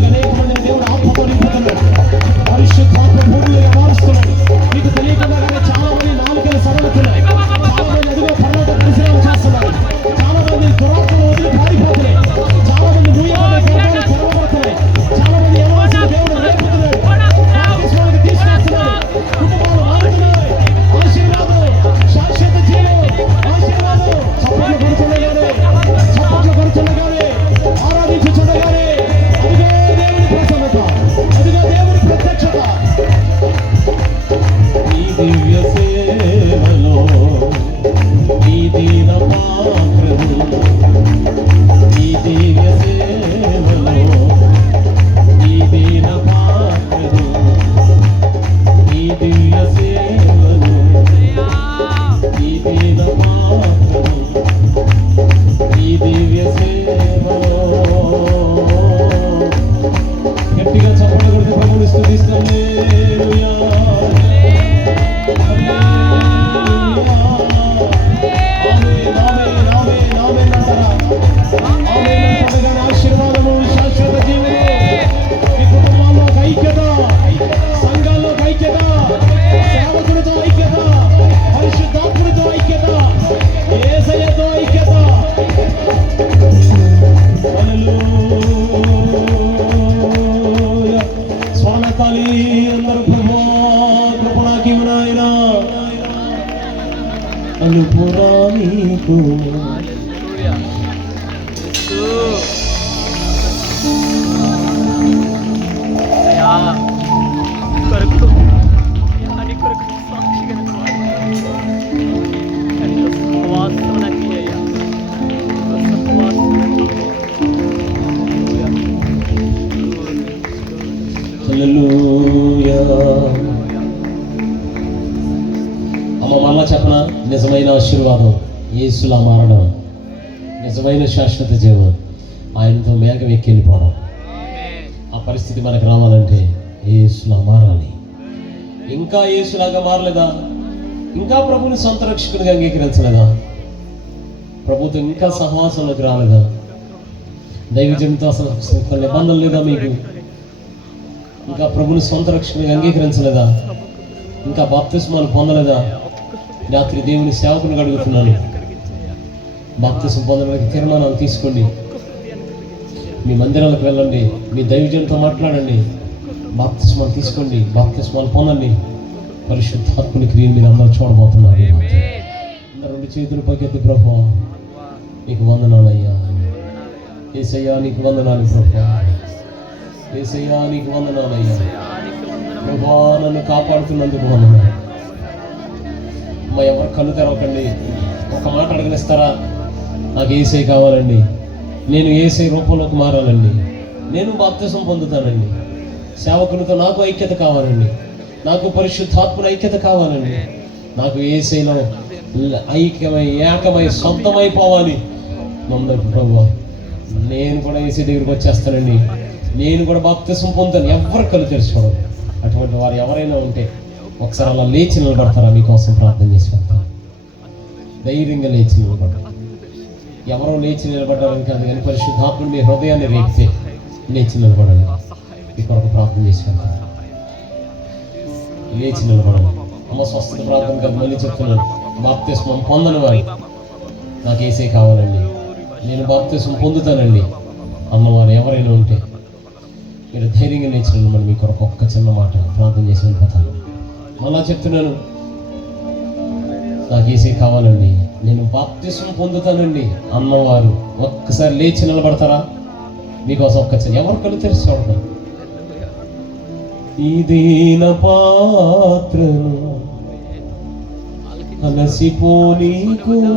అనేక మంది దేవుడు ఆత్మతో నింపుతున్నాడు. పరిశుద్ధాత్మ భూమిలో మారుస్తున్నాడు. మీకు తెలియకుండానే చాలా మంది నాలుకలు సడలుతున్నాయి. చాలా మంది అదిగో పర్వత పరిశ్రమ చేస్తున్నారు. చాలా మంది దురాత్మలు వదిలి పారిపోతున్నాయి. చాలా మంది మూయబడే గర్భాలు తెరవబడుతున్నాయి. చాలా మంది యెహోవా దేవుడు రేపుతున్నాడు. బాప్తిస్మాలకు తీసుకొస్తున్నాడు. కుటుంబాలు మారుతున్నాయి. ఆశీర్వాదం, శాశ్వత జీవం, ఆశీర్వాదం. చప్పట్లు కొడుతుండగానే, చప్పట్లు కొడుతుండగానే, ఆరాధించుచుండగానే అదిగో దేవుని ప్రసన్నత, అదిగో దేవుని ప్రత్యక్షత. ఈ దివ్య సేవలో ఈ దీన పాత్రము, ఈ దివ్య సేవలో ఈ దీన పాత్రము, ఈ దివ్య సేవలో ఈ దీన పాత్రము, ఈ దివ్య సేవలో. గట్టిగా చప్పట్లు కొడితే ప్రభువుని స్తుతిస్తాం. హల్లెలూయా హల్లెలూయా ఆమేన్ ఆమేన్ ఆమేన్ ఆమేన్ అంటారా? ఆమేన్ అంటగానే ఆశీర్వాదము, శాశ్వత జీవము. మీ కుటుంబాల్లో ఒక ఐక్యత, సంఘాల్లో ఒక ఐక్యత, సేవకుడితో ఐక్యత, పరిశుద్ధాత్ముడితో ఐక్యత, యేసయ్యతో ఐక్యత. హల్లెలూయా స్వాగతాలి అందరూ. ప్రభువా కృపణాకి నాయనా అనుపురా నీకు అయ్యా కొరకు అని కొరకు సాక్షిగా వాస్తవం నాకు అయ్యా హల్లెలూయా. అమ్మ మళ్ళా చెప్పనా, నిజమైన ఆశీర్వాదం యేసులా మారడం, నిజమైన శాశ్వత జీవం ఆయనతో మేఘం ఎక్కి వెళ్ళిపోవడం. ఆ పరిస్థితి మనకు రావాలంటే యేసులా మారాలి. ఇంకా యేసులాగా మారలేదా? ఇంకా ప్రభుని సొంత రక్షకునిగా అంగీకరించలేదా? ప్రభుతో ఇంకా సహవాసంలోకి రాలేదా? దైవజనుడితో అసలు నిబంధన లేదా మీకు? ఇంకా ప్రభుని సొంత రక్షకునిగా అంగీకరించలేదా? ఇంకా బాప్తిస్మాలు పొందలేదా? రాత్రి దేవుని సేవకుని అడుగుతున్నాను, బాప్తిస్మం పొందడానికి తీర్మానాలు తీసుకోండి. మీ మందిరాలకు వెళ్ళండి, మీ దైవజనుడితో మాట్లాడండి, బాప్తిస్మాలు తీసుకోండి, బాప్తిస్మాలు పొందండి. పరిశుద్ధాత్మని క్రియను మీరు అందరూ చూడబోతున్నారు. అందరూ 2 చేతులు పైకెత్తి, ప్రభువా నీకు వందనాలయ్యా, యేసయ్యా నీకు వందనాలు, ప్రభువా యేసయ్యా నీకు వందనాలయ్యా, ప్రభువా నన్ను కాపాడుతున్నందుకు వందనాలు. మా ఎవరు కళ్ళు తెరవకండి, ఒక మాట అడగనిస్తారా? నాకు యేసయ్య కావాలండి, నేను యేసయ్య రూపంలోకి మారాలండి, నేను బాప్తిసం పొందుతానండి, సేవకునితో నాకు ఐక్యత కావాలండి, నాకు పరిశుద్ధాత్మన ఐక్యత కావాలండి, నాకు యేసయ్యలో ఐక్యమై ఏకమై సొంతమైపోవాలి. మమ్మల్ని ప్రభువా నేను కూడా యేసయ్య దగ్గరికి వచ్చేస్తానండి, నేను కూడా బాప్తిసం పొందుతాను. ఎవరు కళ్ళు తెరుచుకోవడం. అటువంటి వారు ఎవరైనా ఉంటే ఒకసారి అలా లేచి నిలబడతారా? మీకోసం ప్రార్థన చేసి వెళ్తాను. ధైర్యంగా లేచి నిలబడతారు. ఎవరో లేచి నిలబడ్డారని కాదు, కానీ పరిశుద్ధాత్ముడు మీ హృదయాన్ని రేపితే లేచి నిలబడండి. మీ కొరకు ప్రార్థన చేసి వెళ్తాను. లేచి నిలబడండి. అమ్మ స్వస్థత ప్రార్థన కాదు, మళ్ళీ చెప్తున్నాను, బాప్తిస్మం పొందని వారు నాకు ఏసే కావాలండి, నేను బాప్తిస్మం పొందుతానండి అన్నవారు ఎవరైనా ఉంటే మీరు ధైర్యంగా లేచి నిలబడి మీ కొరకు ఒక్క చిన్న మాట ప్రార్థన చేసి వెళ్ళిపోతాను. మళ్ళా చెప్తున్నాను, నాకు ఏసే కావాలండి, నేను బాప్తిస్మం పొందుతానండి అన్నవారు ఒక్కసారి లేచి నిలబడతారా? మీకోసం ఒక్క చిన్న ఎవరు కళ్ళు తెరిచి చూడతారు. ఈ దీన పాత్రను అలసిపోనీకుమా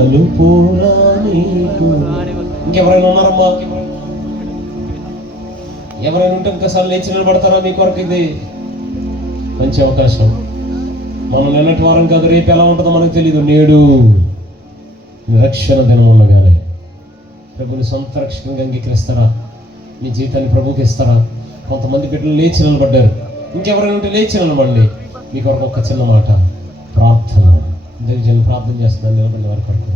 అలుపురా నీకు. ఇంకెవరైనా ఉన్నారమ్మా? ఎవరైనా ఉంటే ఇంకోసారి లేచి నిలబడతారా? మీ కొరకు ఇది మంచి అవకాశం. మనం నిన్నటి వారం కాదు, రేపు ఎలా ఉంటుందో మనకు తెలియదు. నేడు రక్షణ దినం ఉండగానే ప్రభుని సొంత రక్షణగా అంగీకరిస్తారా? మీ జీవితాన్ని ప్రభుకి ఇస్తారా? కొంతమంది బిడ్డలు లేచి నిలబడ్డారు, ఇంకెవరైనా ఉంటే లేచి నిలబడండి. మీ కొరకు ఒక చిన్న మాట ప్రార్థన. దైవజనులు ప్రార్థన చేస్తున్నాను, నిలబడిన వారి కొరకు.